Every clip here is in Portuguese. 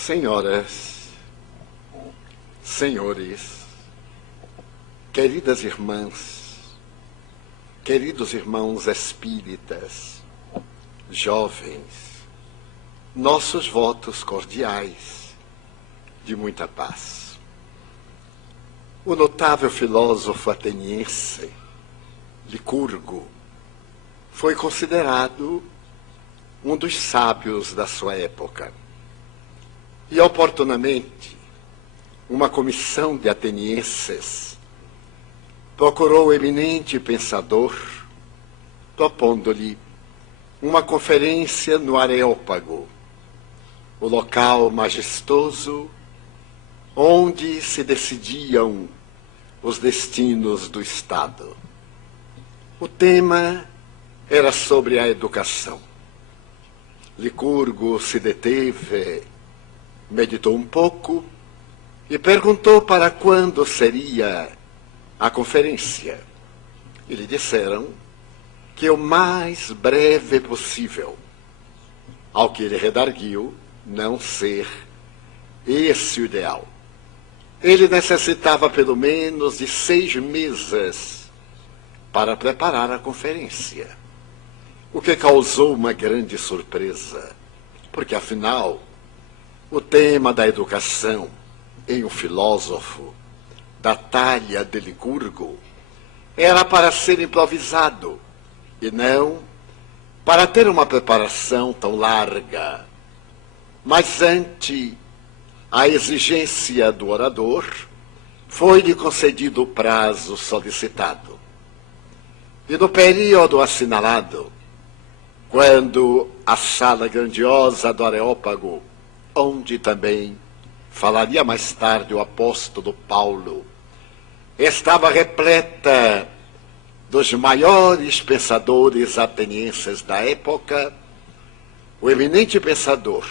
Senhoras, senhores, queridas irmãs, queridos irmãos espíritas, jovens, nossos votos cordiais de muita paz. O notável filósofo ateniense, Licurgo, foi considerado um dos sábios da sua época. E, oportunamente, uma comissão de atenienses procurou o eminente pensador, propondo-lhe uma conferência no Areópago, o local majestoso onde se decidiam os destinos do Estado. O tema era sobre a educação. Licurgo se deteve, meditou um pouco e perguntou para quando seria a conferência. E lhe disseram que o mais breve possível, ao que ele redarguiu não ser esse o ideal. Ele necessitava pelo menos de 6 meses para preparar a conferência, o que causou uma grande surpresa, porque afinal o tema da educação em um filósofo da talha de Licurgo era para ser improvisado e não para ter uma preparação tão larga. Mas ante a exigência do orador, foi-lhe concedido o prazo solicitado. E no período assinalado, quando a sala grandiosa do Areópago, onde também falaria mais tarde o apóstolo Paulo, estava repleta dos maiores pensadores atenienses da época, o eminente pensador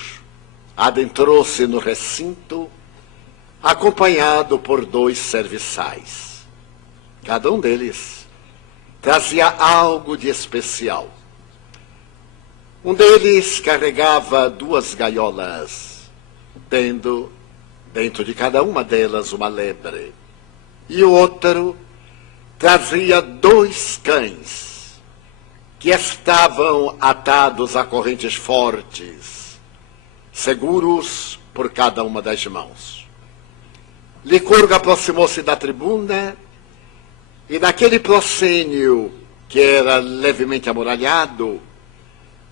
adentrou-se no recinto, acompanhado por 2 serviçais. Cada um deles trazia algo de especial. Um deles carregava 2 gaiolas, tendo dentro de cada uma delas uma lebre. E o outro trazia 2 cães, que estavam atados a correntes fortes, seguros por cada uma das mãos. Licurgo aproximou-se da tribuna e naquele proscênio, que era levemente amoralhado,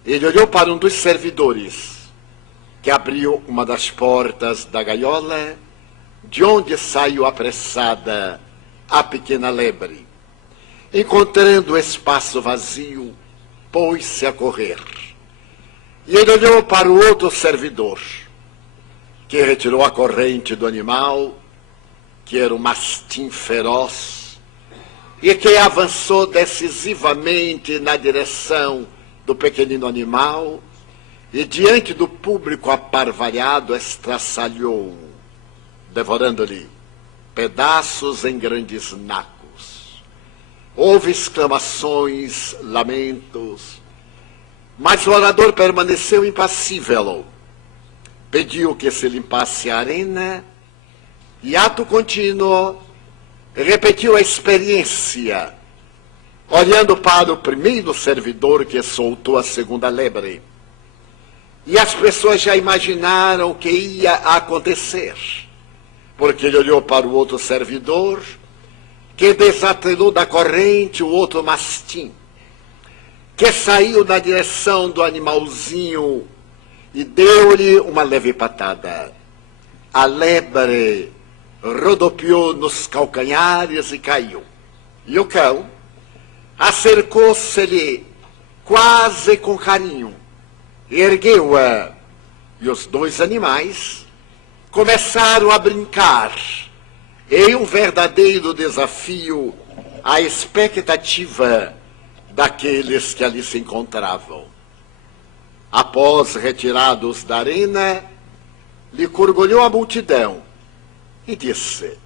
ele olhou para um dos servidores, que abriu uma das portas da gaiola, de onde saiu apressada a pequena lebre. Encontrando o espaço vazio, pôs-se a correr. E ele olhou para o outro servidor, que retirou a corrente do animal, que era um mastim feroz, e que avançou decisivamente na direção do pequenino animal, e diante do público aparvalhado estraçalhou, devorando-lhe pedaços em grandes nacos. Houve exclamações, lamentos, mas o orador permaneceu impassível. Pediu que se limpasse a arena e, ato contínuo, repetiu a experiência, olhando para o primeiro servidor que soltou a segunda lebre. E as pessoas já imaginaram o que ia acontecer, porque ele olhou para o outro servidor, que desatrelou da corrente o outro mastim, que saiu na direção do animalzinho e deu-lhe uma leve patada. A lebre rodopiou nos calcanhares e caiu. E o cão acercou-se-lhe quase com carinho, ergueu-a, e os 2 animais começaram a brincar em um verdadeiro desafio à expectativa daqueles que ali se encontravam. Após retirados da arena, Licurgo olhou a multidão e disse: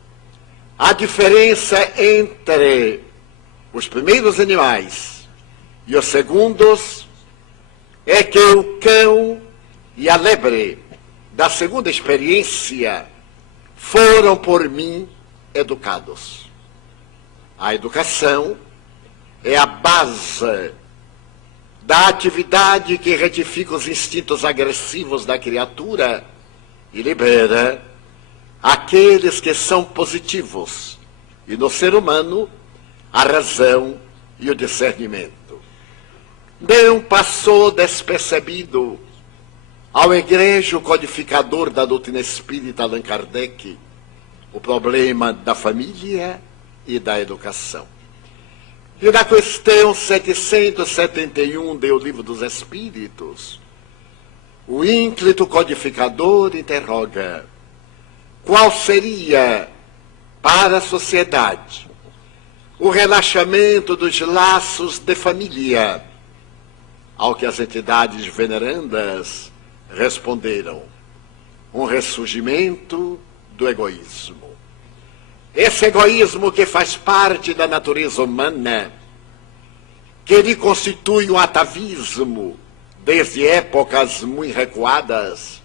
a diferença entre os primeiros animais e os segundos é que o cão e a lebre da segunda experiência foram por mim educados. A educação é a base da atividade que retifica os instintos agressivos da criatura e libera aqueles que são positivos, e no ser humano a razão e o discernimento. Não passou despercebido ao egregio codificador da doutrina espírita Allan Kardec o problema da família e da educação. E na questão 771 do Livro dos Espíritos, o ínclito codificador interroga: qual seria para a sociedade o relaxamento dos laços de família? Ao que as entidades venerandas responderam: um ressurgimento do egoísmo. Esse egoísmo que faz parte da natureza humana, que lhe constitui um atavismo desde épocas muito recuadas,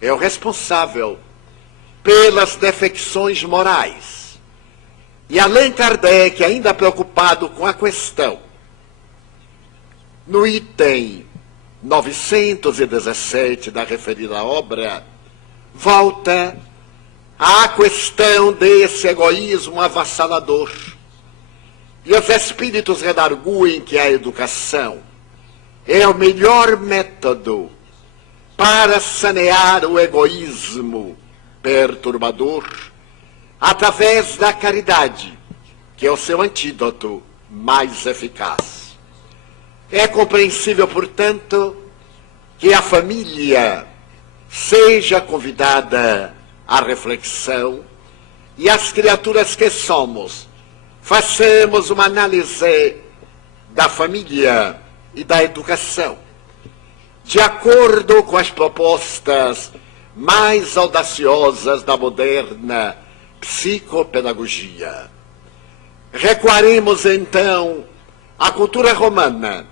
é o responsável pelas defecções morais. E Allan Kardec, ainda preocupado com a questão, no item 917 da referida obra, volta à questão desse egoísmo avassalador. E os espíritos redarguem que a educação é o melhor método para sanear o egoísmo perturbador através da caridade, que é o seu antídoto mais eficaz. É compreensível, portanto, que a família seja convidada à reflexão e as criaturas que somos façamos uma análise da família e da educação, de acordo com as propostas mais audaciosas da moderna psicopedagogia. Recuaremos, então, à cultura romana,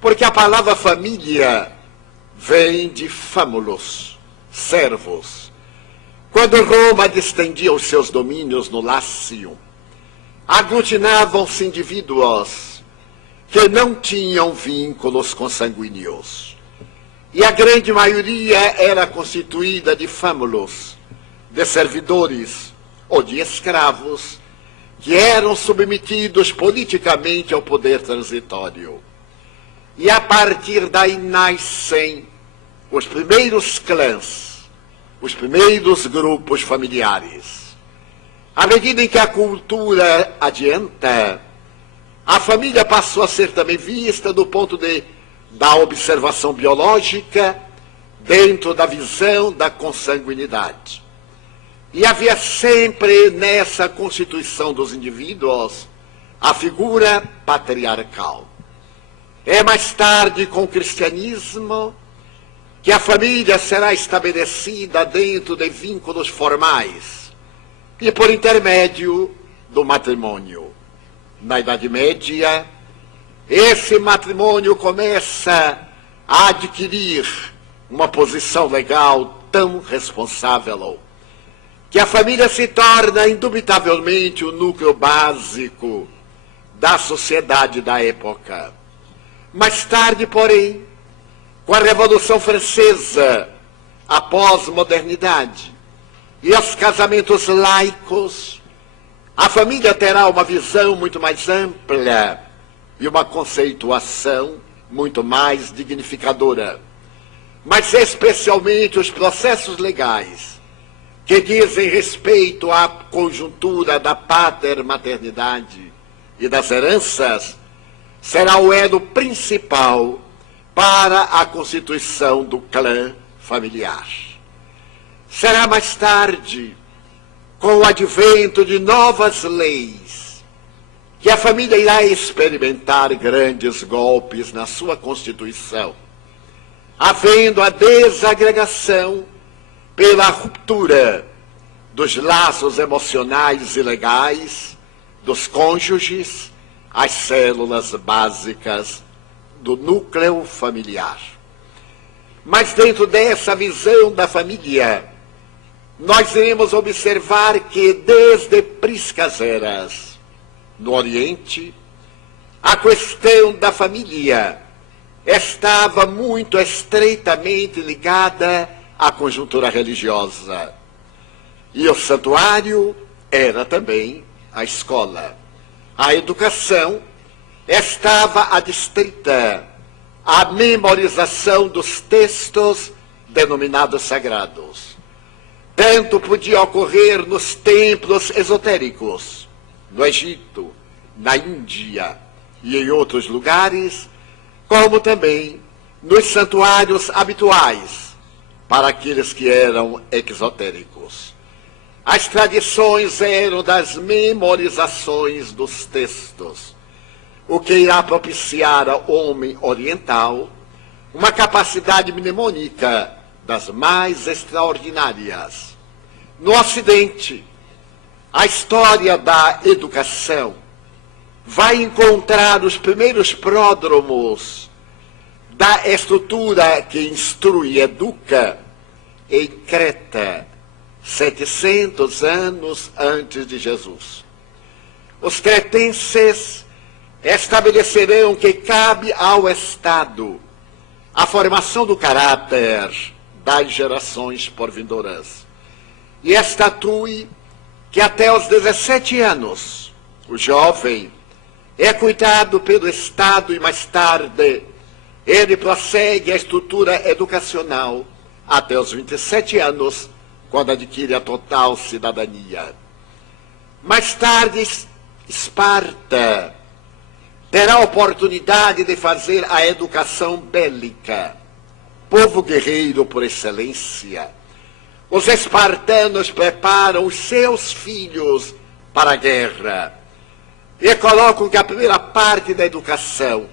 porque a palavra família vem de famulus, servos. Quando Roma distendia os seus domínios no Lácio, aglutinavam-se indivíduos que não tinham vínculos consanguíneos. E a grande maioria era constituída de famulus, de servidores ou de escravos, que eram submetidos politicamente ao poder transitório. E a partir daí nascem os primeiros clãs, os primeiros grupos familiares. À medida em que a cultura adianta, a família passou a ser também vista do ponto da observação biológica, dentro da visão da consanguinidade. E havia sempre nessa constituição dos indivíduos a figura patriarcal. É mais tarde, com o cristianismo, que a família será estabelecida dentro de vínculos formais e por intermédio do matrimônio. Na Idade Média, esse matrimônio começa a adquirir uma posição legal tão responsável que a família se torna indubitavelmente o núcleo básico da sociedade da época. Mais tarde, porém, com a Revolução Francesa, a pós-modernidade e os casamentos laicos, a família terá uma visão muito mais ampla e uma conceituação muito mais dignificadora. Mas especialmente os processos legais que dizem respeito à conjuntura da pater-maternidade e das heranças, será o elo principal para a constituição do clã familiar. Será mais tarde, com o advento de novas leis, que a família irá experimentar grandes golpes na sua constituição, havendo a desagregação pela ruptura dos laços emocionais e legais dos cônjuges, as células básicas do núcleo familiar. Mas dentro dessa visão da família, nós iremos observar que desde priscas eras, no Oriente, a questão da família estava muito estreitamente ligada à conjuntura religiosa. E o santuário era também a escola. A educação estava adstrita à memorização dos textos denominados sagrados. Tanto podia ocorrer nos templos esotéricos, no Egito, na Índia e em outros lugares, como também nos santuários habituais para aqueles que eram exotéricos. As tradições eram das memorizações dos textos, o que irá propiciar ao homem oriental uma capacidade mnemônica das mais extraordinárias. No Ocidente, a história da educação vai encontrar os primeiros pródromos da estrutura que instrui e educa em Creta, 700 anos antes de Jesus. Os cretenses estabelecerão que cabe ao Estado a formação do caráter das gerações por vindouras. E estatue que até os 17 anos, o jovem é cuidado pelo Estado e mais tarde ele prossegue a estrutura educacional até os 27 anos, quando adquire a total cidadania. Mais tarde, Esparta terá a oportunidade de fazer a educação bélica, povo guerreiro por excelência. Os espartanos preparam os seus filhos para a guerra e colocam que a primeira parte da educação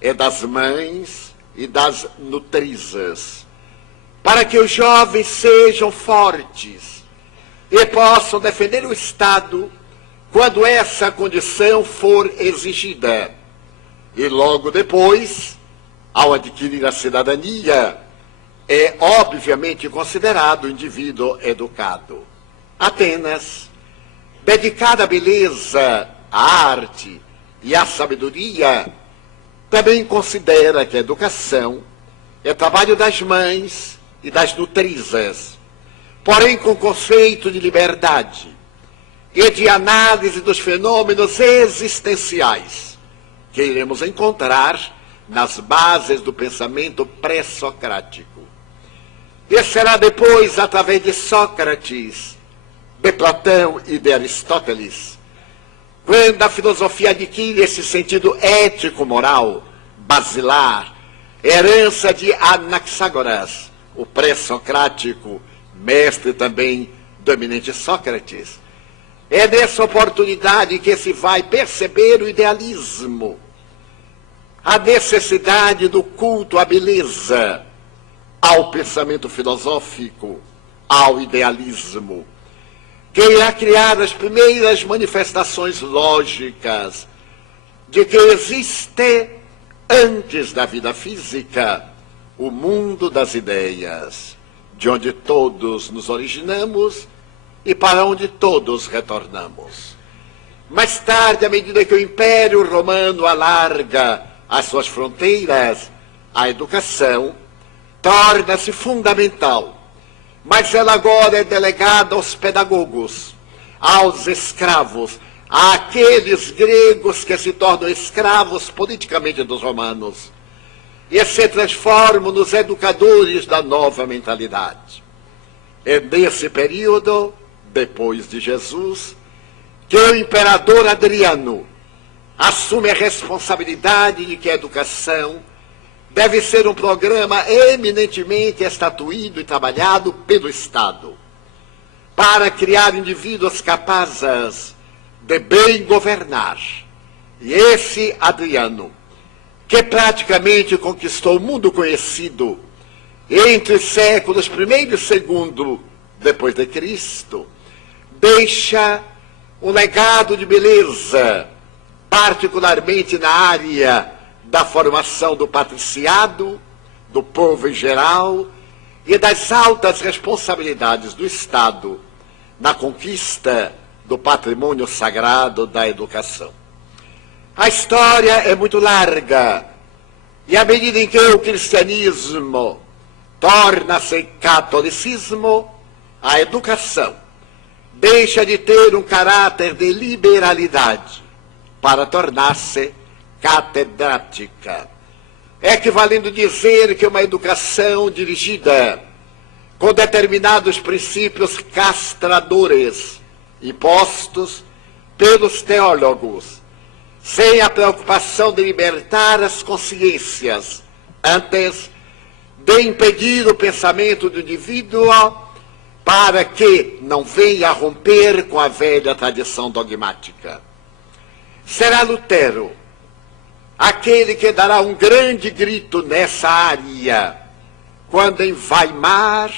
é das mães e das nutrizes, para que os jovens sejam fortes e possam defender o Estado quando essa condição for exigida. E logo depois, ao adquirir a cidadania, é obviamente considerado o indivíduo educado. Atenas, dedicada à beleza, à arte e à sabedoria, também considera que a educação é trabalho das mães e das nutrizes, porém com conceito de liberdade e de análise dos fenômenos existenciais que iremos encontrar nas bases do pensamento pré-socrático. E será depois, através de Sócrates, de Platão e de Aristóteles, quando a filosofia adquire esse sentido ético-moral, basilar, herança de Anaxágoras, o pré-socrático, mestre também do eminente Sócrates. É nessa oportunidade que se vai perceber o idealismo, a necessidade do culto à beleza, ao pensamento filosófico, ao idealismo, que irá criar as primeiras manifestações lógicas de que existe, antes da vida física, o mundo das ideias, de onde todos nos originamos e para onde todos retornamos. Mais tarde, à medida que o Império Romano alarga as suas fronteiras, a educação torna-se fundamental, mas ela agora é delegada aos pedagogos, aos escravos, àqueles gregos que se tornam escravos politicamente dos romanos e se transformam nos educadores da nova mentalidade. É nesse período, depois de Jesus, que o imperador Adriano assume a responsabilidade de que a educação deve ser um programa eminentemente estatuído e trabalhado pelo Estado, para criar indivíduos capazes de bem governar. E esse Adriano, que praticamente conquistou o mundo conhecido entre os séculos I e II depois de Cristo, deixa um legado de beleza, particularmente na área da formação do patriciado, do povo em geral e das altas responsabilidades do Estado na conquista do patrimônio sagrado da educação. A história é muito larga e à medida em que o cristianismo torna-se catolicismo, a educação deixa de ter um caráter de liberalidade para tornar-se catedrática, equivalendo dizer que uma educação dirigida com determinados princípios castradores impostos pelos teólogos, sem a preocupação de libertar as consciências, antes de impedir o pensamento do indivíduo para que não venha a romper com a velha tradição dogmática. Será Lutero aquele que dará um grande grito nessa área, quando em Weimar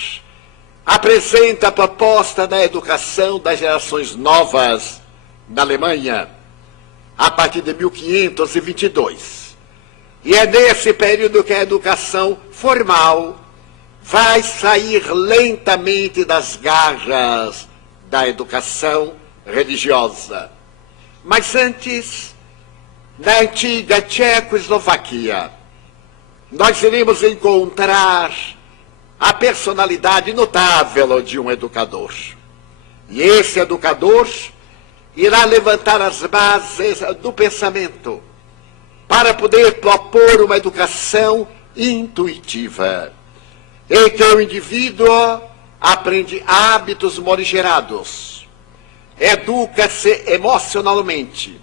apresenta a proposta da educação das gerações novas na Alemanha, a partir de 1522. E é nesse período que a educação formal vai sair lentamente das garras da educação religiosa. Mas antes, na antiga Tchecoslovaquia, nós iremos encontrar a personalidade notável de um educador. E esse educador irá levantar as bases do pensamento para poder propor uma educação intuitiva, em que o indivíduo aprende hábitos morigerados, educa-se emocionalmente,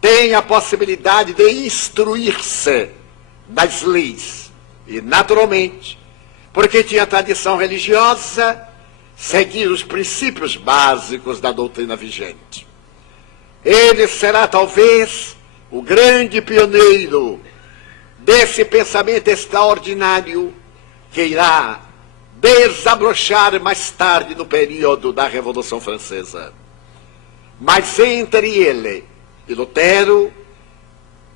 tem a possibilidade de instruir-se das leis e, naturalmente, porque tinha tradição religiosa, seguir os princípios básicos da doutrina vigente. Ele será talvez o grande pioneiro desse pensamento extraordinário que irá desabrochar mais tarde no período da Revolução Francesa. Mas entre ele e Lutero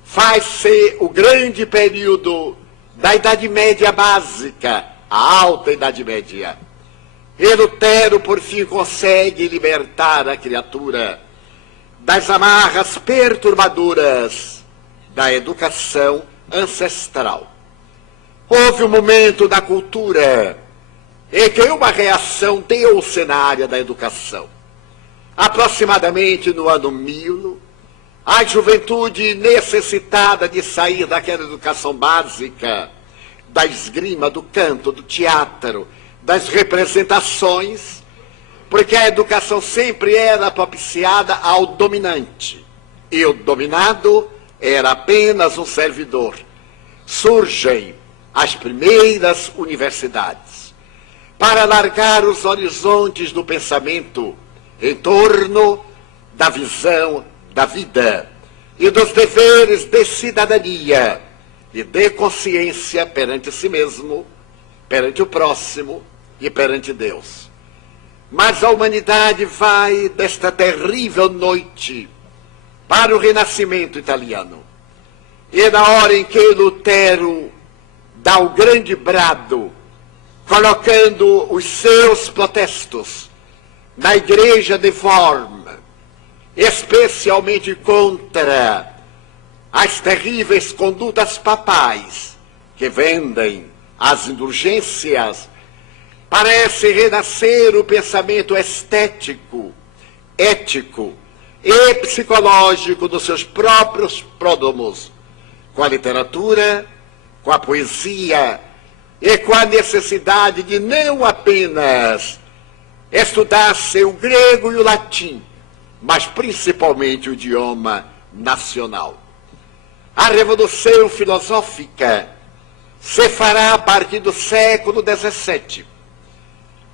faz-se o grande período da Idade Média básica, a Alta Idade Média. E Lutero, por fim, consegue libertar a criatura das amarras perturbadoras da educação ancestral. Houve um momento da cultura em que uma reação deu-se na área da educação. Aproximadamente no ano 1000, a juventude necessitada de sair daquela educação básica, da esgrima, do canto, do teatro, das representações, porque a educação sempre era propiciada ao dominante, e o dominado era apenas um servidor. Surgem as primeiras universidades para alargar os horizontes do pensamento em torno da visão da vida e dos deveres de cidadania e de consciência perante si mesmo, perante o próximo e perante Deus. Mas a humanidade vai desta terrível noite para o Renascimento italiano. E na hora em que Lutero dá o grande brado, colocando os seus protestos na igreja de Worms, especialmente contra as terríveis condutas papais que vendem as indulgências, parece renascer o pensamento estético, ético e psicológico dos seus próprios pródomos, com a literatura, com a poesia e com a necessidade de não apenas estudar-se o grego e o latim, mas principalmente o idioma nacional. A revolução filosófica se fará a partir do século XVII,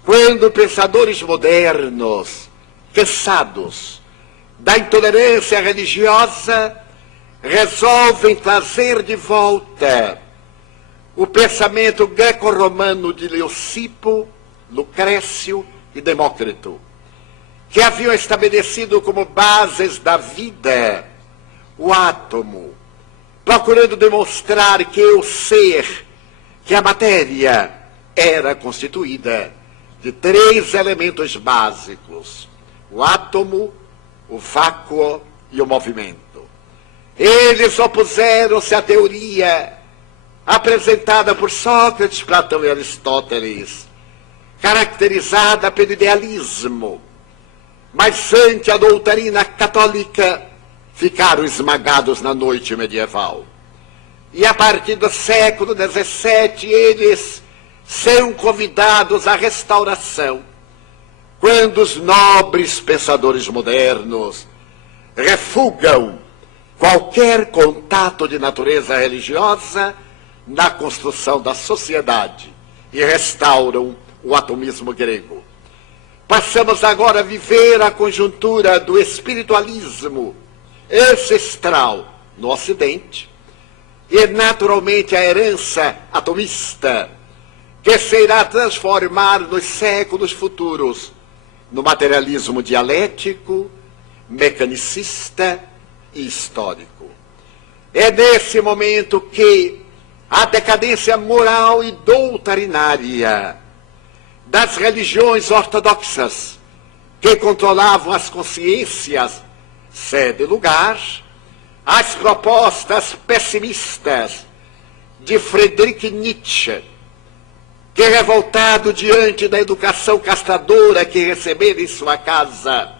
quando pensadores modernos, cansados da intolerância religiosa, resolvem trazer de volta o pensamento greco-romano de Leucipo, Lucrécio e Demócrito, que haviam estabelecido como bases da vida o átomo, procurando demonstrar que o ser que a matéria era constituída de 3 elementos básicos: o átomo, o vácuo e o movimento. Eles opuseram-se à teoria apresentada por Sócrates, Platão e Aristóteles, caracterizada pelo idealismo, mas ante a doutrina católica ficaram esmagados na noite medieval. E a partir do século XVII eles são convidados à restauração, quando os nobres pensadores modernos refugam qualquer contato de natureza religiosa na construção da sociedade e restauram o atomismo grego. Passamos agora a viver a conjuntura do espiritualismo ancestral no Ocidente e, naturalmente, a herança atomista, que se irá transformar nos séculos futuros no materialismo dialético, mecanicista e histórico. É nesse momento que a decadência moral e doutrinária das religiões ortodoxas, que controlavam as consciências, cede lugar às propostas pessimistas de Friedrich Nietzsche, que, revoltado diante da educação castradora que recebera em sua casa,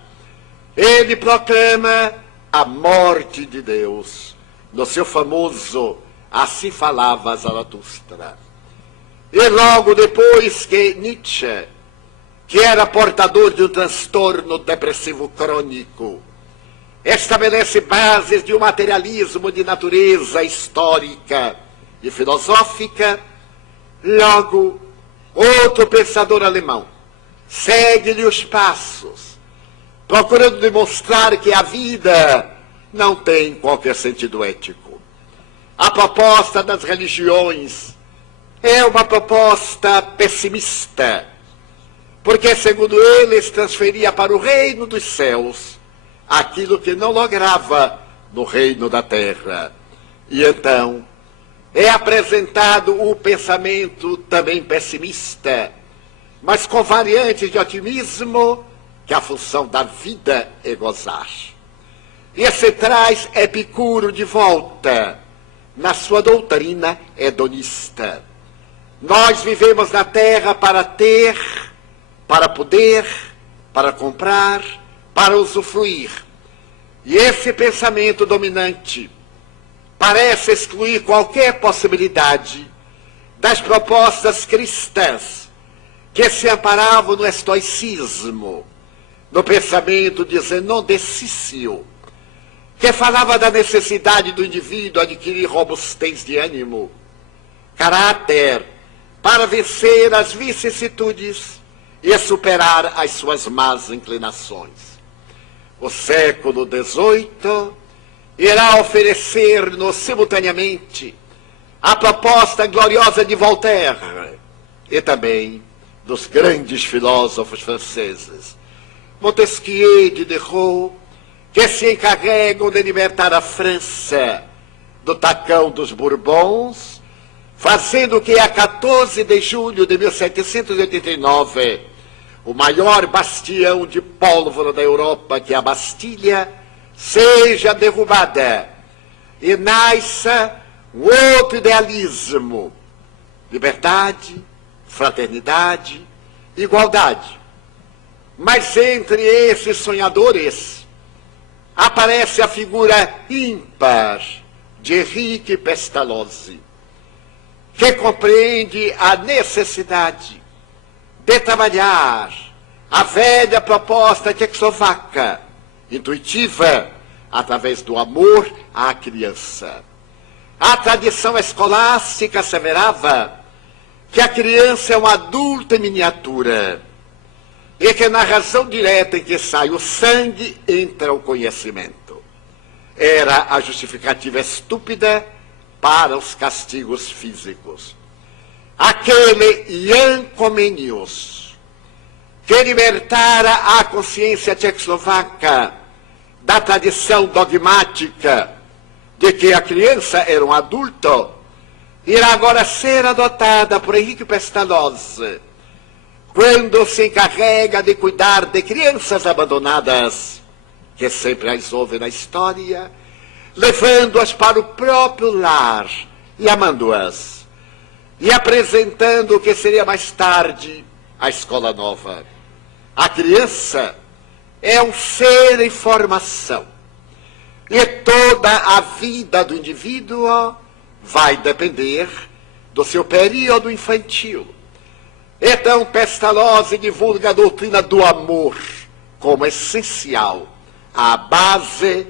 ele proclama a morte de Deus no seu famoso Assim Falava Zaratustra. E logo depois que Nietzsche, que era portador de um transtorno depressivo crônico, estabelece bases de um materialismo de natureza histórica e filosófica, logo outro pensador alemão segue-lhe os passos, procurando demonstrar que a vida não tem qualquer sentido ético. A proposta das religiões é uma proposta pessimista, porque, segundo eles, transferia para o reino dos céus aquilo que não lograva no reino da terra. E então é apresentado o pensamento também pessimista, mas com variantes de otimismo, que a função da vida é gozar. E se traz Epicuro de volta na sua doutrina hedonista. Nós vivemos na terra para ter, para poder, para comprar, para usufruir. E esse pensamento dominante parece excluir qualquer possibilidade das propostas cristãs que se amparavam no estoicismo, no pensamento de Zenon de Cício, que falava da necessidade do indivíduo adquirir robustez de ânimo, caráter, para vencer as vicissitudes e superar as suas más inclinações. O século XVIII irá oferecer-nos simultaneamente a proposta gloriosa de Voltaire e também dos grandes filósofos franceses, Montesquieu, Diderot, que se encarregam de libertar a França do tacão dos Bourbons, fazendo que a 14 de julho de 1789, o maior bastião de pólvora da Europa, que é a Bastilha, seja derrubada e nasça o outro idealismo: liberdade, fraternidade, igualdade. Mas entre esses sonhadores aparece a figura ímpar de Henrique Pestalozzi, que compreende a necessidade de trabalhar a velha proposta tchecoslovaca, intuitiva, através do amor à criança. A tradição escolástica asseverava que a criança é um adulto em miniatura e que na razão direta em que sai o sangue entra o conhecimento. Era a justificativa estúpida para os castigos físicos. Aquele Jan Comenius, que libertara a consciência tchecoslovaca da tradição dogmática de que a criança era um adulto irá agora ser adotada por Henrique Pestalozzi, quando se encarrega de cuidar de crianças abandonadas, que sempre as houve na história, levando-as para o próprio lar e amando-as, e apresentando o que seria mais tarde a escola nova. A criança é um ser em formação, e toda a vida do indivíduo vai depender do seu período infantil. Então, Pestalozzi divulga a doutrina do amor como essencial, à base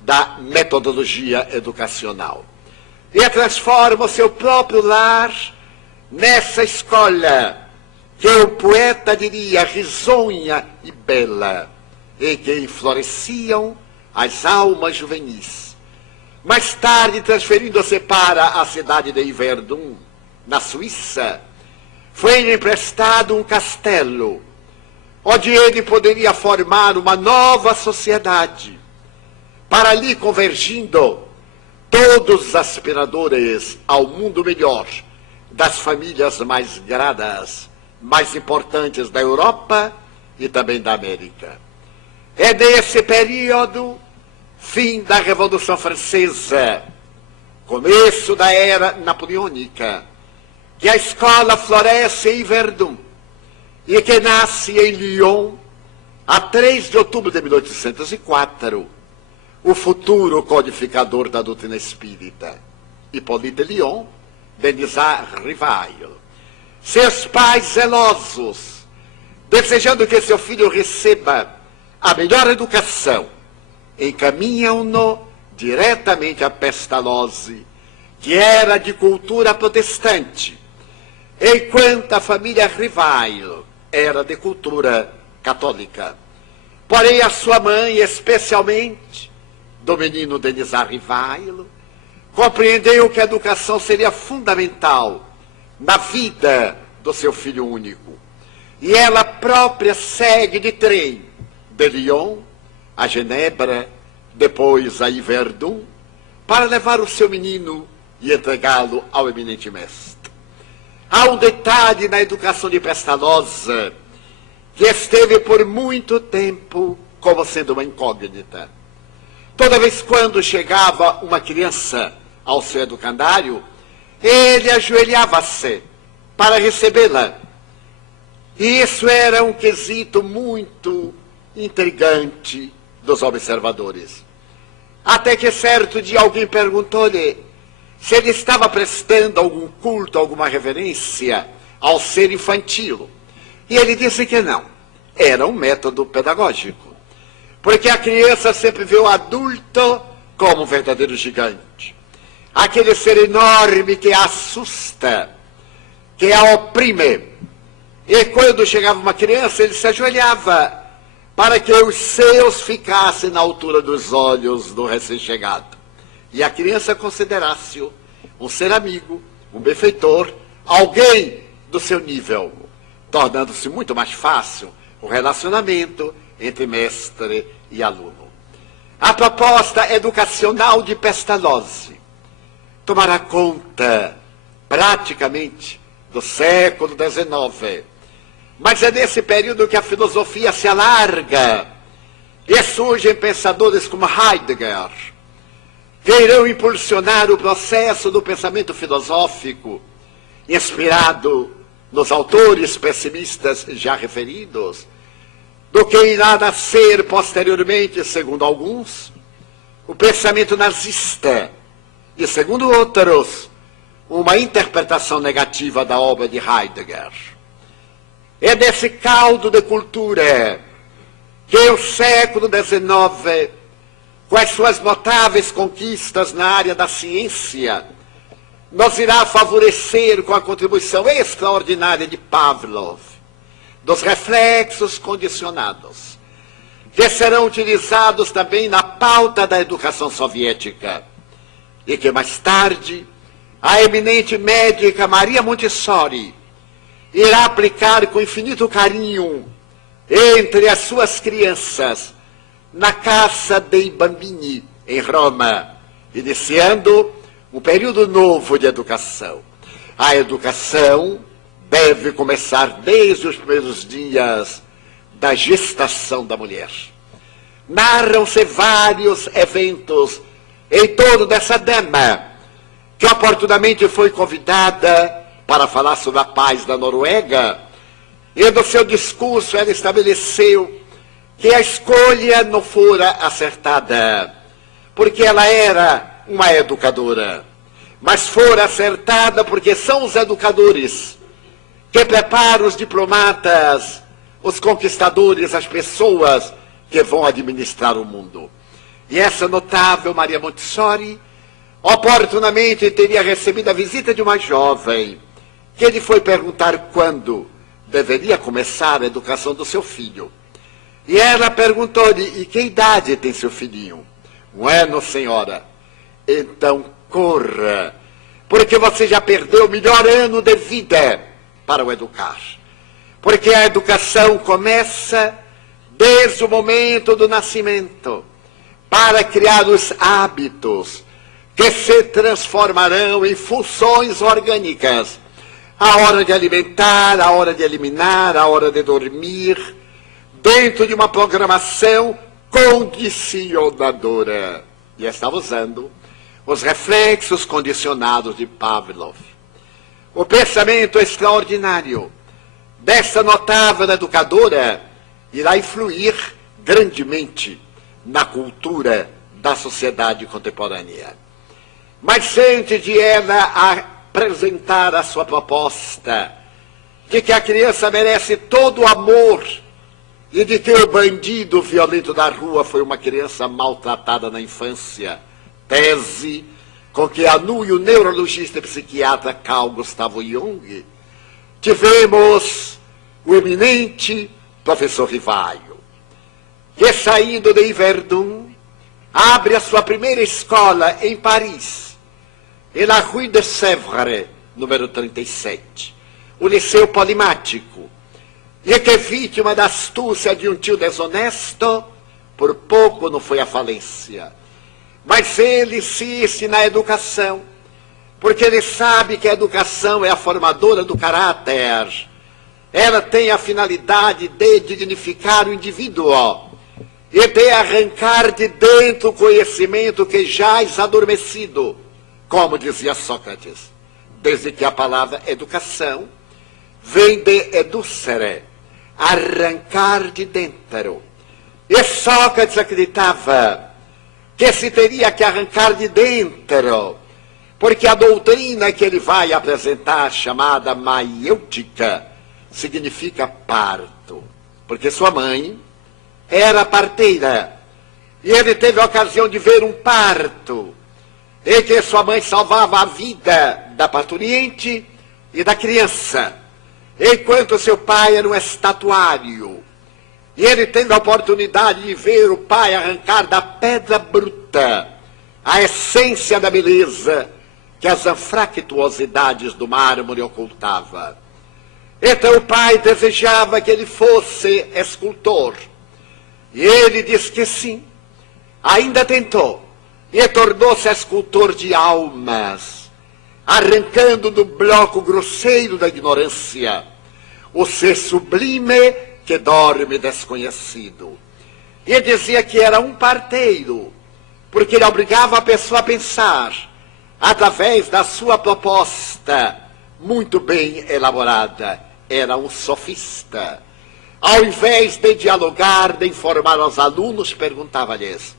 da metodologia educacional. E transforma o seu próprio lar nessa escola, que o poeta diria risonha e bela, em que floresciam as almas juvenis. Mais tarde, transferindo-se para a cidade de Yverdon, na Suíça, foi-lhe emprestado um castelo, onde ele poderia formar uma nova sociedade, para ali convergindo todos os aspiradores ao mundo melhor das famílias mais gradas, mais importantes da Europa e também da América. É nesse período, fim da Revolução Francesa, começo da Era Napoleônica, que a escola floresce em Yverdon e que nasce em Lyon, a 3 de outubro de 1804, o futuro codificador da doutrina espírita, Hippolyte Lyon, Denisard Rivail. Seus pais zelosos, desejando que seu filho receba a melhor educação, encaminham-no diretamente a Pestalozzi, que era de cultura protestante, enquanto a família Rivail era de cultura católica. Porém, a sua mãe, especialmente do menino Denisard Rivail, compreendeu que a educação seria fundamental na vida do seu filho único. E ela própria segue de trem de Lyon a Genebra, depois a Yverdon, para levar o seu menino e entregá-lo ao eminente mestre. Há um detalhe na educação de Pestalozzi que esteve por muito tempo como sendo uma incógnita. Toda vez quando chegava uma criança ao seu educandário, ele ajoelhava-se para recebê-la. E isso era um quesito muito intrigante dos observadores. Até que certo dia alguém perguntou-lhe se ele estava prestando algum culto, alguma reverência ao ser infantil. E ele disse que não. Era um método pedagógico. Porque a criança sempre vê o adulto como um verdadeiro gigante. Aquele ser enorme que a assusta, que a oprime. E quando chegava uma criança, ele se ajoelhava para que os seus ficassem na altura dos olhos do recém-chegado. E a criança considerasse-o um ser amigo, um benfeitor, alguém do seu nível, tornando-se muito mais fácil o relacionamento entre mestre e aluno. A proposta educacional de Pestalozzi tomará conta, praticamente, do século XIX. Mas é nesse período que a filosofia se alarga e surgem pensadores como Heidegger, que irão impulsionar o processo do pensamento filosófico, inspirado nos autores pessimistas já referidos, do que irá nascer posteriormente, segundo alguns, o pensamento nazista, e segundo outros, uma interpretação negativa da obra de Heidegger. É desse caldo de cultura que o século XIX, com as suas notáveis conquistas na área da ciência, nos irá favorecer com a contribuição extraordinária de Pavlov, dos reflexos condicionados, que serão utilizados também na pauta da educação soviética, e que mais tarde a eminente médica Maria Montessori irá aplicar com infinito carinho entre as suas crianças na Casa dei Bambini, em Roma, iniciando um período novo de educação. A educação deve começar desde os primeiros dias da gestação da mulher. Narram-se vários eventos em torno dessa dama, que oportunamente foi convidada para falar sobre a paz da Noruega, e no seu discurso ela estabeleceu que a escolha não fora acertada, porque ela era uma educadora, mas fora acertada porque são os educadores que preparam os diplomatas, os conquistadores, as pessoas que vão administrar o mundo. E essa notável Maria Montessori, oportunamente teria recebido a visita de uma jovem, que lhe foi perguntar quando deveria começar a educação do seu filho. E ela perguntou-lhe, e que idade tem seu filhinho? 1 ano, senhora. Então corra, porque você já perdeu o melhor ano de vida para o educar. Porque a educação começa desde o momento do nascimento, para criar os hábitos que se transformarão em funções orgânicas. A hora de alimentar, a hora de eliminar, a hora de dormir, dentro de uma programação condicionadora. E estava usando os reflexos condicionados de Pavlov. O pensamento extraordinário dessa notável educadora irá influir grandemente na cultura da sociedade contemporânea. Mas antes de ela apresentar a sua proposta de que a criança merece todo o amor e de que o bandido violento da rua foi uma criança maltratada na infância, tese com que anui o neurologista e psiquiatra Carl Gustav Jung, tivemos o eminente professor Rivaio, que saindo de Yverdon, abre a sua primeira escola em Paris, e na Rue de Sèvres, número 37, o Liceu Polimático, e que, vítima da astúcia de um tio desonesto, por pouco não foi à falência. Mas ele insiste na educação, porque ele sabe que a educação é a formadora do caráter. Ela tem a finalidade de dignificar o indivíduo e de arrancar de dentro o conhecimento que jaz adormecido, como dizia Sócrates, desde que a palavra educação vem de educere, arrancar de dentro. E Sócrates acreditava que se teria que arrancar de dentro, porque a doutrina que ele vai apresentar, chamada maiêutica, significa parto, porque sua mãe era parteira, e ele teve a ocasião de ver um parto, em que sua mãe salvava a vida da parturiente e da criança, enquanto seu pai era um estatuário. E ele teve a oportunidade de ver o pai arrancar da pedra bruta a essência da beleza que as anfractuosidades do mármore ocultava. Então o pai desejava que ele fosse escultor. E ele disse que sim. Ainda tentou. E tornou-se escultor de almas, arrancando do bloco grosseiro da ignorância o ser sublime que dorme desconhecido. E dizia que era um parteiro, porque ele obrigava a pessoa a pensar, através da sua proposta, muito bem elaborada. Era um sofista. Ao invés de dialogar, de informar aos alunos, perguntava-lhes,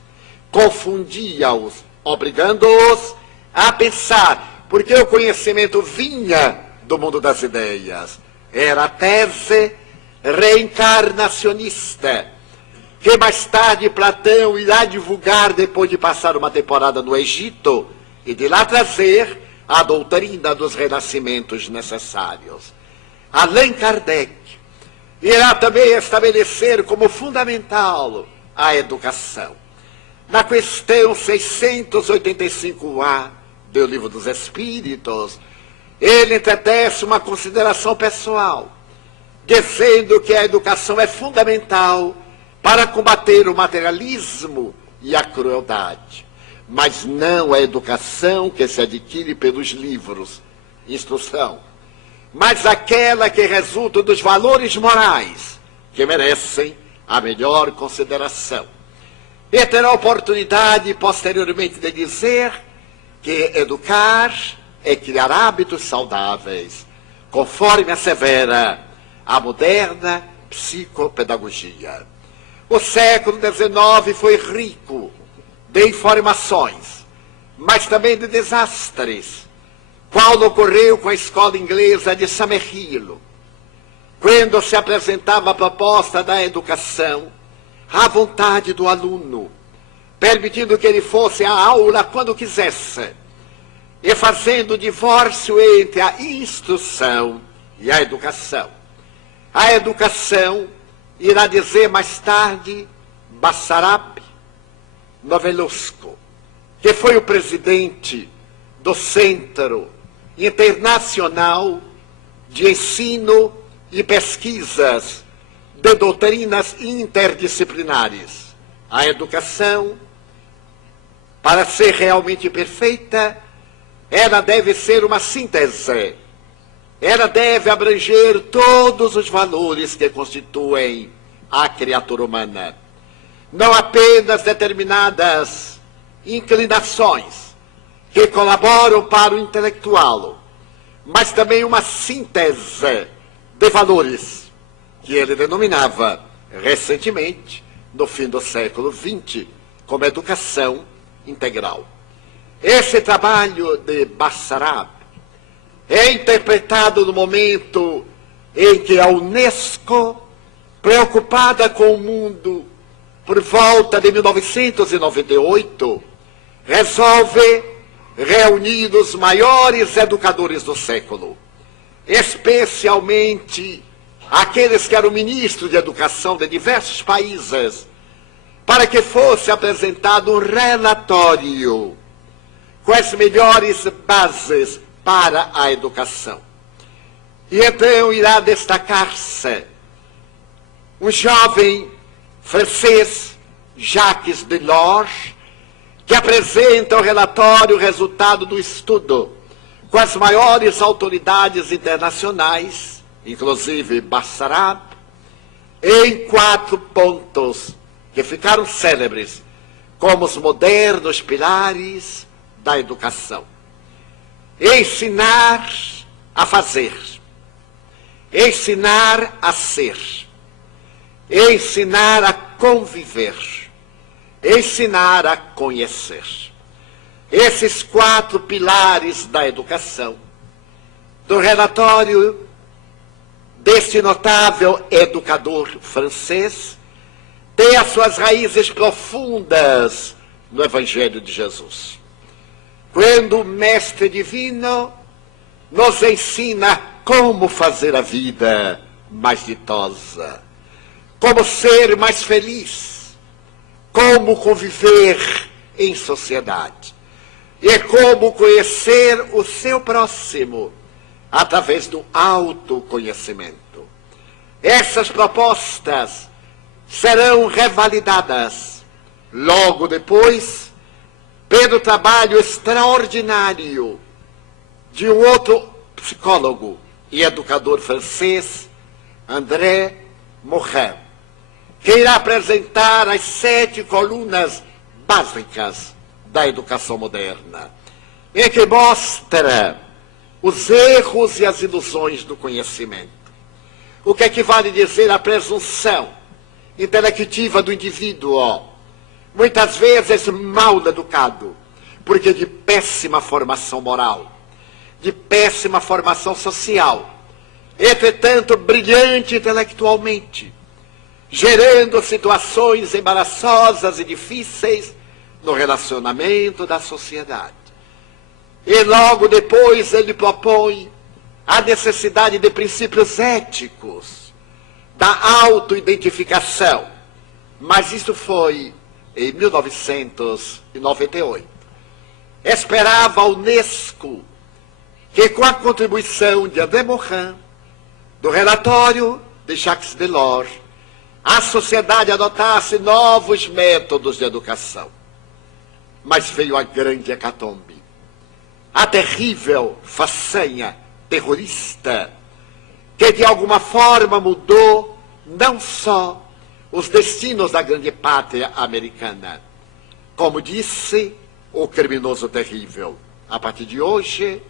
confundia-os, obrigando-os a pensar, porque o conhecimento vinha do mundo das ideias. Era a tese reencarnacionista, que mais tarde Platão irá divulgar depois de passar uma temporada no Egito e de lá trazer a doutrina dos renascimentos necessários. Allan Kardec irá também estabelecer como fundamental a educação. Na questão 685A do Livro dos Espíritos, ele entretece uma consideração pessoal, dizendo que a educação é fundamental para combater o materialismo e a crueldade. mas não a educação que se adquire pelos livros, instrução, mas aquela que resulta dos valores morais que merecem a melhor consideração. E terá a oportunidade, posteriormente, de dizer que educar é criar hábitos saudáveis, conforme assevera a moderna psicopedagogia. O século XIX foi rico de informações, mas também de desastres, qual ocorreu com a escola inglesa de Summerhill, quando se apresentava a proposta da educação à vontade do aluno, permitindo que ele fosse à aula quando quisesse, e fazendo o divórcio entre a instrução e a educação. A educação, irá dizer mais tarde Basarab Novelusco, que foi o presidente do Centro Internacional de Ensino e Pesquisas de Doutrinas Interdisciplinares. A educação, para ser realmente perfeita, ela deve ser uma síntese. Ela deve abranger todos os valores que constituem a criatura humana. Não apenas determinadas inclinações que colaboram para o intelectual, mas também uma síntese de valores que ele denominava recentemente, no fim do século XX, como educação integral. Esse trabalho de Basarab é interpretado no momento em que a Unesco, preocupada com o mundo por volta de 1998, resolve reunir os maiores educadores do século, especialmente aqueles que eram ministros de educação de diversos países, para que fosse apresentado um relatório com as melhores bases para a educação. E então irá destacar-se um jovem francês, Jacques Delors, que apresenta o relatório, o resultado do estudo, com as maiores autoridades internacionais, inclusive Basarab, em 4 pontos que ficaram célebres como os modernos pilares da educação. Ensinar a fazer, ensinar a ser, ensinar a conviver, ensinar a conhecer. Esses 4 pilares da educação, do relatório deste notável educador francês, têm as suas raízes profundas no Evangelho de Jesus. Quando o Mestre Divino nos ensina como fazer a vida mais ditosa, como ser mais feliz, como conviver em sociedade, e como conhecer o seu próximo através do autoconhecimento. Essas propostas serão revalidadas logo depois pelo trabalho extraordinário de um outro psicólogo e educador francês, André Morin, que irá apresentar as 7 colunas básicas da educação moderna, em que mostra os erros e as ilusões do conhecimento, o que equivale a dizer a presunção intelectiva do indivíduo, muitas vezes mal educado, porque de péssima formação moral, de péssima formação social, entretanto brilhante intelectualmente, gerando situações embaraçosas e difíceis no relacionamento da sociedade. E logo depois ele propõe a necessidade de princípios éticos, da autoidentificação. Mas isso foi em 1998. Esperava a Unesco que, com a contribuição de André Morin, do relatório de Jacques Delors, a sociedade adotasse novos métodos de educação. mas veio a grande hecatombe. A terrível façanha terrorista, que de alguma forma mudou não só os destinos da grande pátria americana, como disse o criminoso terrível. A partir de hoje,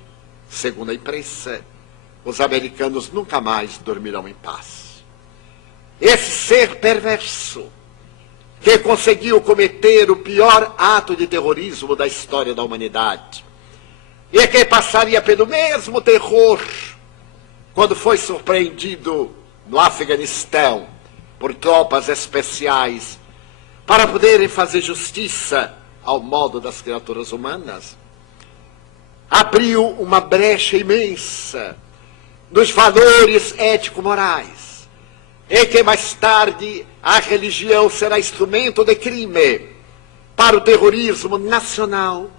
segundo a imprensa, os americanos nunca mais dormirão em paz. Esse ser perverso, que conseguiu cometer o pior ato de terrorismo da história da humanidade, e que passaria pelo mesmo terror quando foi surpreendido no Afeganistão por tropas especiais para poderem fazer justiça ao modo das criaturas humanas, abriu uma brecha imensa nos valores ético-morais, em que mais tarde a religião será instrumento de crime para o terrorismo nacional,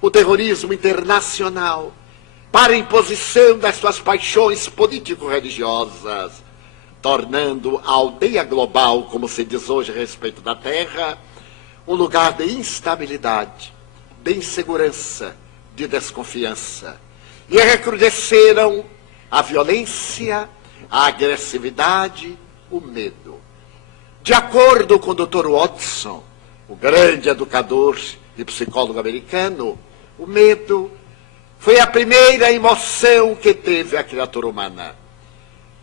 o terrorismo internacional, para a imposição das suas paixões político-religiosas, tornando a aldeia global, como se diz hoje a respeito da Terra, um lugar de instabilidade, de insegurança, de desconfiança. E recrudesceram a violência, a agressividade, o medo. De acordo com o Dr. Watson, o grande educador e psicólogo americano, o medo foi a primeira emoção que teve a criatura humana.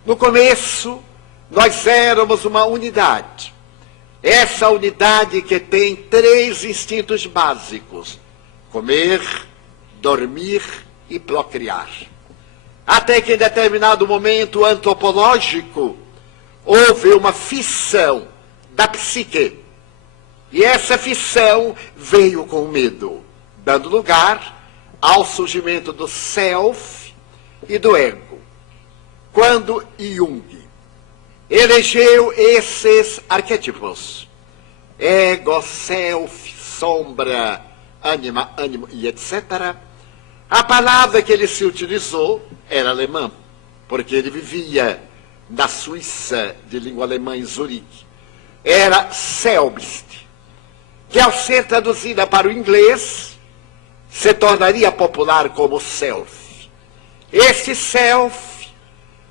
No começo, nós éramos uma unidade. Essa unidade que tem 3 instintos básicos: comer, dormir e procriar. Até que em determinado momento antropológico, houve uma fissão da psique. E essa fissão veio com o medo, dando lugar ao surgimento do self e do ego. Quando Jung elegeu esses arquétipos, ego, self, sombra, ânima, ânimo e etc., a palavra que ele se utilizou era alemã, porque ele vivia na Suíça, de língua alemã, em Zurique. Era Selbst, que ao ser traduzida para o inglês, se tornaria popular como self. Esse self,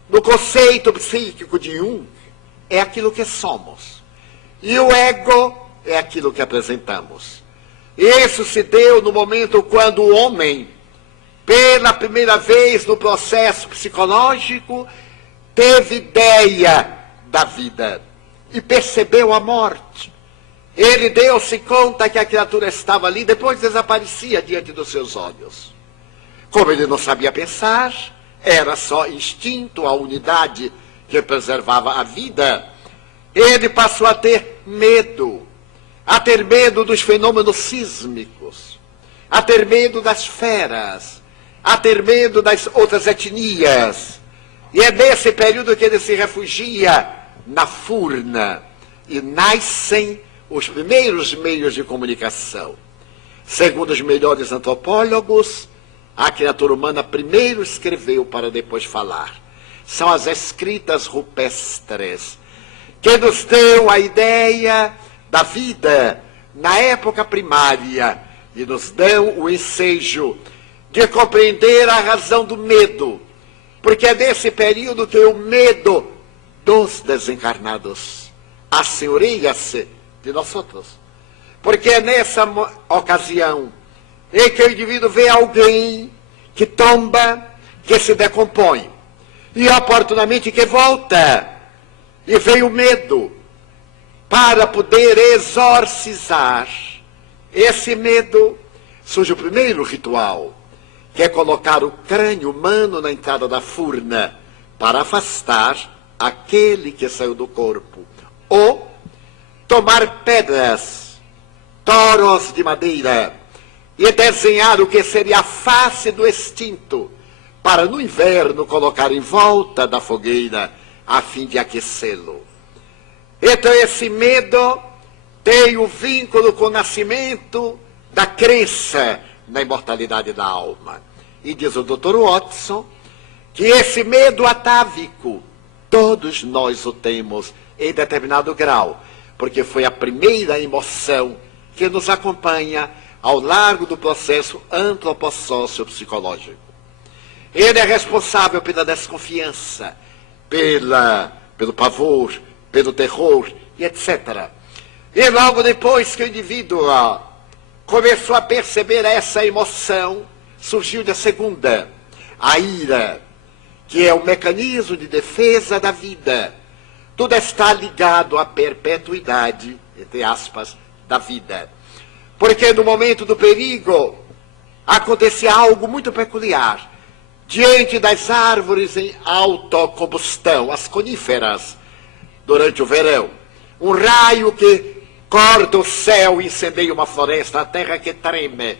no conceito psíquico de Jung, é aquilo que somos. E o ego é aquilo que apresentamos. Isso se deu no momento quando o homem, pela primeira vez no processo psicológico, teve ideia da vida e percebeu a morte. Ele deu-se conta que a criatura estava ali, depois desaparecia diante dos seus olhos. Como ele não sabia pensar, era só instinto, a unidade que preservava a vida, ele passou a ter medo dos fenômenos sísmicos, a ter medo das feras, a ter medo das outras etnias. E é nesse período que ele se refugia na Furna, e nascem os primeiros meios de comunicação. Segundo os melhores antropólogos, a criatura humana primeiro escreveu para depois falar. São as escritas rupestres, que nos dão a ideia da vida na época primária e nos dão o ensejo de compreender a razão do medo, porque é nesse período que o medo dos desencarnados assenhoreia-se de nós outros. Porque é nessa ocasião em que o indivíduo vê alguém que tomba, que se decompõe, e oportunamente que volta, e vem o medo para poder exorcizar esse medo. Surge o primeiro ritual, que é colocar o crânio humano na entrada da furna para afastar aquele que saiu do corpo, ou tomar pedras, toros de madeira, e desenhar o que seria a face do extinto, para no inverno colocar em volta da fogueira, a fim de aquecê-lo. Então esse medo tem o vínculo com o nascimento da crença na imortalidade da alma. E diz o Dr. Watson que esse medo atávico, todos nós o temos em determinado grau, porque foi a primeira emoção que nos acompanha ao largo do processo antropossócio-psicológico. Ele é responsável pela desconfiança, pelo pavor, pelo terror e etc. E logo depois que o indivíduo começou a perceber essa emoção, surgiu a segunda, a ira, que é o mecanismo de defesa da vida. Tudo está ligado à perpetuidade, entre aspas, da vida. Porque no momento do perigo, acontecia algo muito peculiar. Diante das árvores em autocombustão, as coníferas, durante o verão, um raio que corta o céu e incendeia uma floresta, a terra que treme,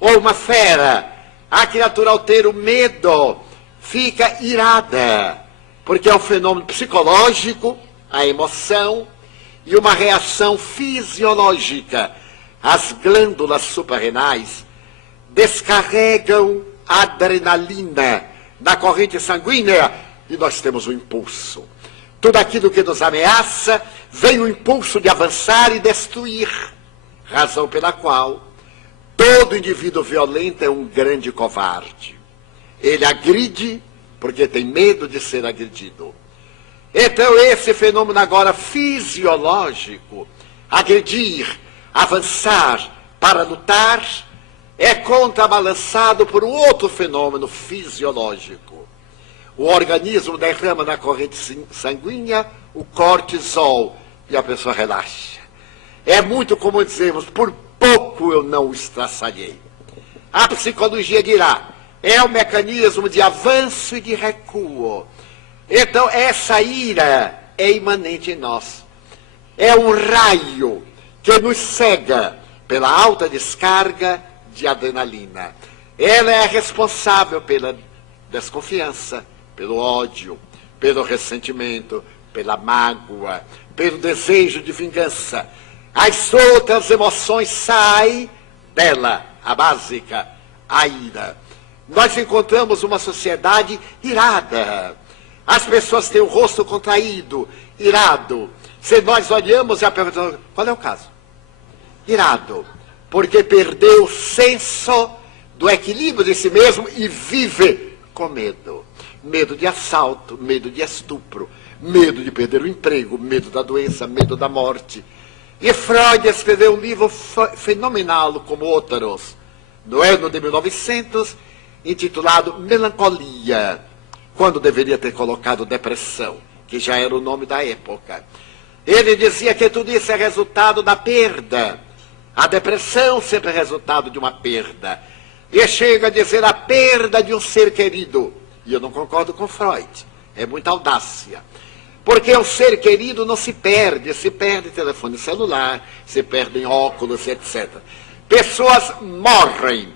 ou uma fera, a criatura ao ter o medo fica irada, porque é um fenômeno psicológico, a emoção, e uma reação fisiológica. As glândulas suprarrenais descarregam adrenalina na corrente sanguínea e nós temos um impulso. Tudo aquilo que nos ameaça vem o impulso de avançar e destruir, razão pela qual todo indivíduo violento é um grande covarde. Ele agride porque tem medo de ser agredido. Então esse fenômeno agora fisiológico, agredir, avançar para lutar, é contrabalançado por um outro fenômeno fisiológico. O organismo derrama na corrente sanguínea o cortisol e a pessoa relaxa. É muito como dizemos, por pouco eu não o estraçalhei. A psicologia dirá, é um mecanismo de avanço e de recuo. Então essa ira é imanente em nós. É um raio que nos cega pela alta descarga de adrenalina. Ela é responsável pela desconfiança, pelo ódio, pelo ressentimento, pela mágoa, pelo desejo de vingança. As outras emoções saem dela, a básica, a ira. Nós encontramos uma sociedade irada. As pessoas têm o rosto contraído, irado. Se nós olhamos e a perguntamos, qual é o caso? Irado. Porque perdeu o senso do equilíbrio de si mesmo e vive com medo. Medo de assalto, medo de estupro, medo de perder o emprego, medo da doença, medo da morte. E Freud escreveu um livro fenomenal como outros, no ano de 1900, intitulado Melancolia, quando deveria ter colocado depressão, que já era o nome da época. Ele dizia que tudo isso é resultado da perda. A depressão sempre é resultado de uma perda. E chega a dizer a perda de um ser querido. E eu não concordo com Freud. É muita audácia. Porque o ser querido não se perde em telefone celular, se perde em óculos, etc. Pessoas morrem.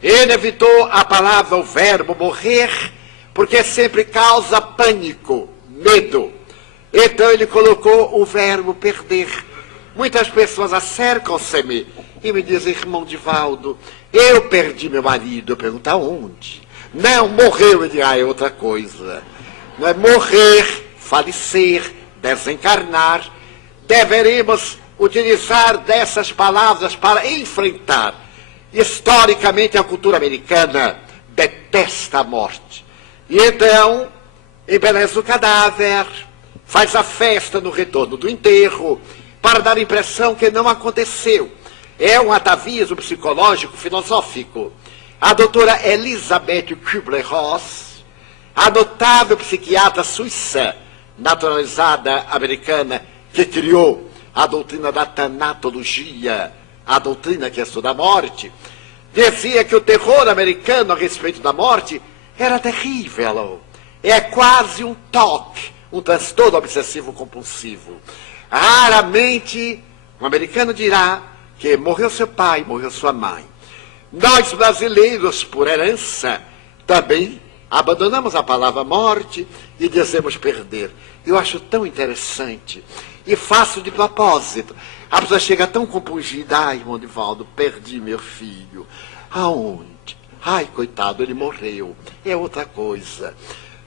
Ele evitou a palavra, o verbo morrer, porque sempre causa pânico, medo. Então ele colocou o verbo perder. Muitas pessoas acercam-se-me e me dizem, irmão Divaldo, eu perdi meu marido. Eu pergunto, aonde? Não, morreu. Eu digo, é outra coisa. Não é morrer, falecer, desencarnar. Deveremos utilizar dessas palavras para enfrentar. Historicamente, a cultura americana detesta a morte. E então, embeleza o cadáver, faz a festa no retorno do enterro, para dar a impressão que não aconteceu. É um atavismo psicológico, filosófico. A doutora Elisabeth Kübler-Ross, a notável psiquiatra suíça, naturalizada americana, que criou a doutrina da tanatologia, a doutrina que estuda a morte, dizia que o terror americano a respeito da morte era terrível. É quase um TOC, um transtorno obsessivo-compulsivo. Raramente um americano dirá que morreu seu pai, morreu sua mãe. Nós brasileiros, por herança, também abandonamos a palavra morte e dizemos perder. Eu acho tão interessante e faço de propósito. A pessoa chega tão compungida, ai, irmão Divaldo, perdi meu filho. Aonde? Ai, coitado, ele morreu. É outra coisa.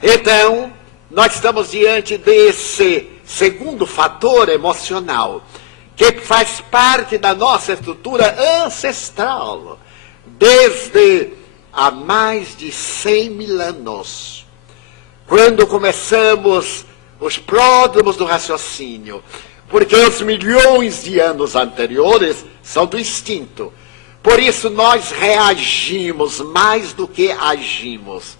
Então, nós estamos diante desse segundo fator emocional, que faz parte da nossa estrutura ancestral, desde há mais de 100 mil anos, quando começamos os pródromos do raciocínio, porque os milhões de anos anteriores são do instinto. Por isso nós reagimos mais do que agimos.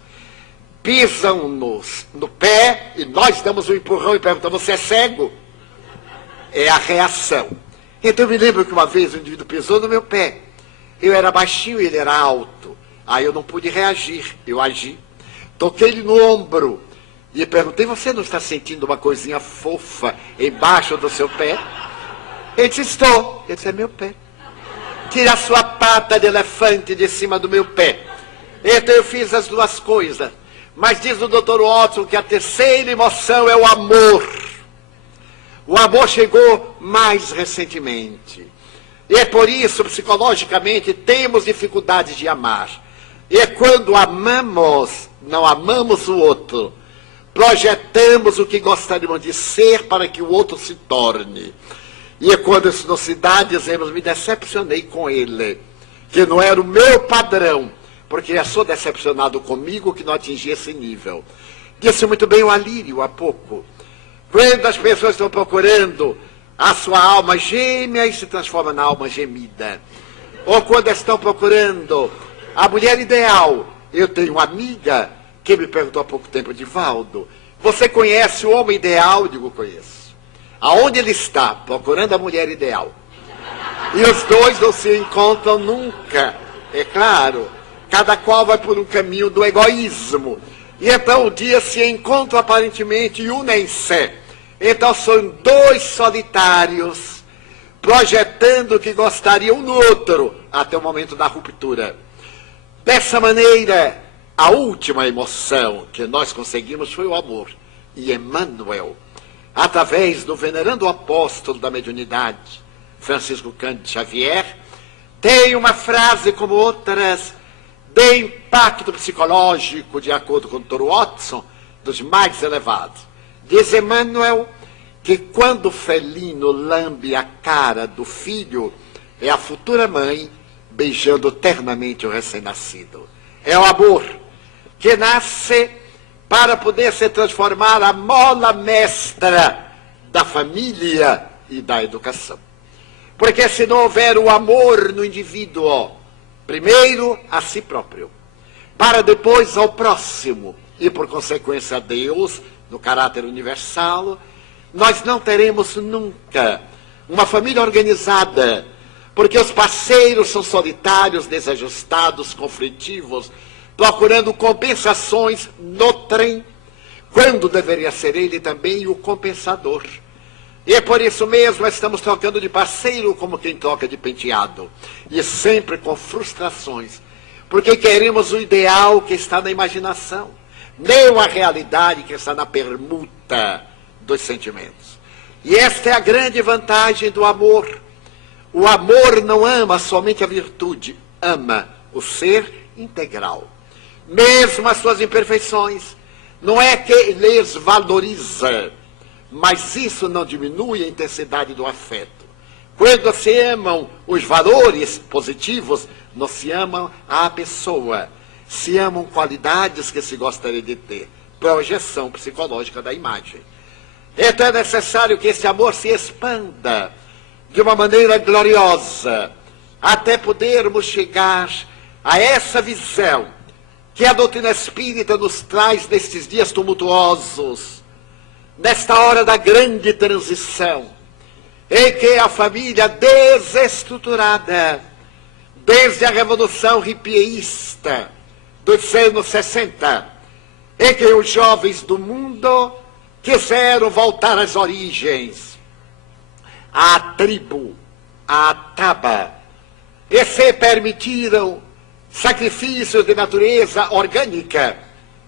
Pisam-nos no pé e nós damos um empurrão e perguntamos: você é cego? É a reação. Então eu me lembro que uma vez um indivíduo pisou no meu pé. Eu era baixinho e ele era alto. Aí eu não pude reagir, eu agi. Toquei-lhe no ombro e perguntei: você não está sentindo uma coisinha fofa embaixo do seu pé? Ele disse: estou. Eu disse: é meu pé. Tira a sua pata de elefante de cima do meu pé. Então eu fiz as duas coisas. Mas diz o Dr. Watson que a terceira emoção é o amor. O amor chegou mais recentemente. E é por isso, psicologicamente, temos dificuldades de amar. E é quando amamos, não amamos o outro, projetamos o que gostaríamos de ser para que o outro se torne. E é quando isso não se dá, dizemos: me decepcionei com ele, que não era o meu padrão, porque eu sou decepcionado comigo que não atingi esse nível. Disse muito bem o Alírio há pouco. Quando as pessoas estão procurando a sua alma gêmea e se transforma na alma gemida, ou quando estão procurando a mulher ideal. Eu tenho uma amiga que me perguntou há pouco tempo: Divaldo, você conhece o homem ideal? Eu digo: conheço. Aonde ele está? Procurando a mulher ideal. E os dois não se encontram nunca. É claro, cada qual vai por um caminho do egoísmo. E então um dia se encontram aparentemente e unem-se. Então são dois solitários, projetando o que gostariam um no outro, até o momento da ruptura. Dessa maneira, a última emoção que nós conseguimos foi o amor. E Emmanuel, através do venerando apóstolo da mediunidade, Francisco Cândido Xavier, tem uma frase como outras de impacto psicológico, de acordo com o Dr. Watson, dos mais elevados. Diz Emmanuel que quando o felino lambe a cara do filho, é a futura mãe beijando ternamente o recém-nascido. É o amor que nasce para poder se transformar a mola mestra da família e da educação. Porque se não houver o amor no indivíduo, primeiro a si próprio, para depois ao próximo, e por consequência a Deus, no caráter universal, nós não teremos nunca uma família organizada, porque os parceiros são solitários, desajustados, conflitivos, procurando compensações no trem, quando deveria ser ele também o compensador. E é por isso mesmo estamos trocando de parceiro como quem troca de penteado, e sempre com frustrações, porque queremos o ideal que está na imaginação, nem a realidade que está na permuta dos sentimentos. E esta é a grande vantagem do amor. O amor não ama somente a virtude, ama o ser integral, mesmo as suas imperfeições. Não é que lhes valoriza, mas isso não diminui a intensidade do afeto. Quando se amam os valores positivos, não se amam a pessoa, se amam qualidades que se gostaria de ter, projeção psicológica da imagem. Então é necessário que esse amor se expanda de uma maneira gloriosa, até podermos chegar a essa visão que a doutrina espírita nos traz nestes dias tumultuosos, nesta hora da grande transição, em que a família desestruturada, desde a Revolução Hipieísta dos anos 60, em que os jovens do mundo quiseram voltar às origens, à tribo, à taba, e se permitiram sacrifícios de natureza orgânica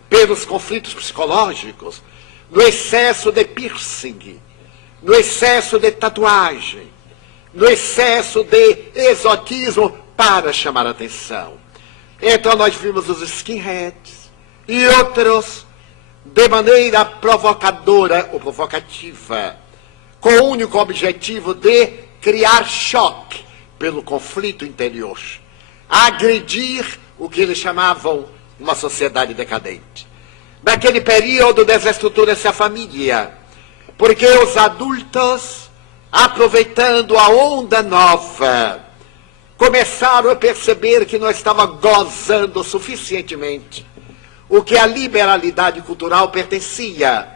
pelos conflitos psicológicos, no excesso de piercing, no excesso de tatuagem, no excesso de exotismo para chamar a atenção. Então nós vimos os skinheads e outros de maneira provocadora ou provocativa, com o único objetivo de criar choque pelo conflito interior, agredir o que eles chamavam uma sociedade decadente. Naquele período desestrutura-se a família, porque os adultos, aproveitando a onda nova, começaram a perceber que não estavam gozando suficientemente o que a liberalidade cultural permitia.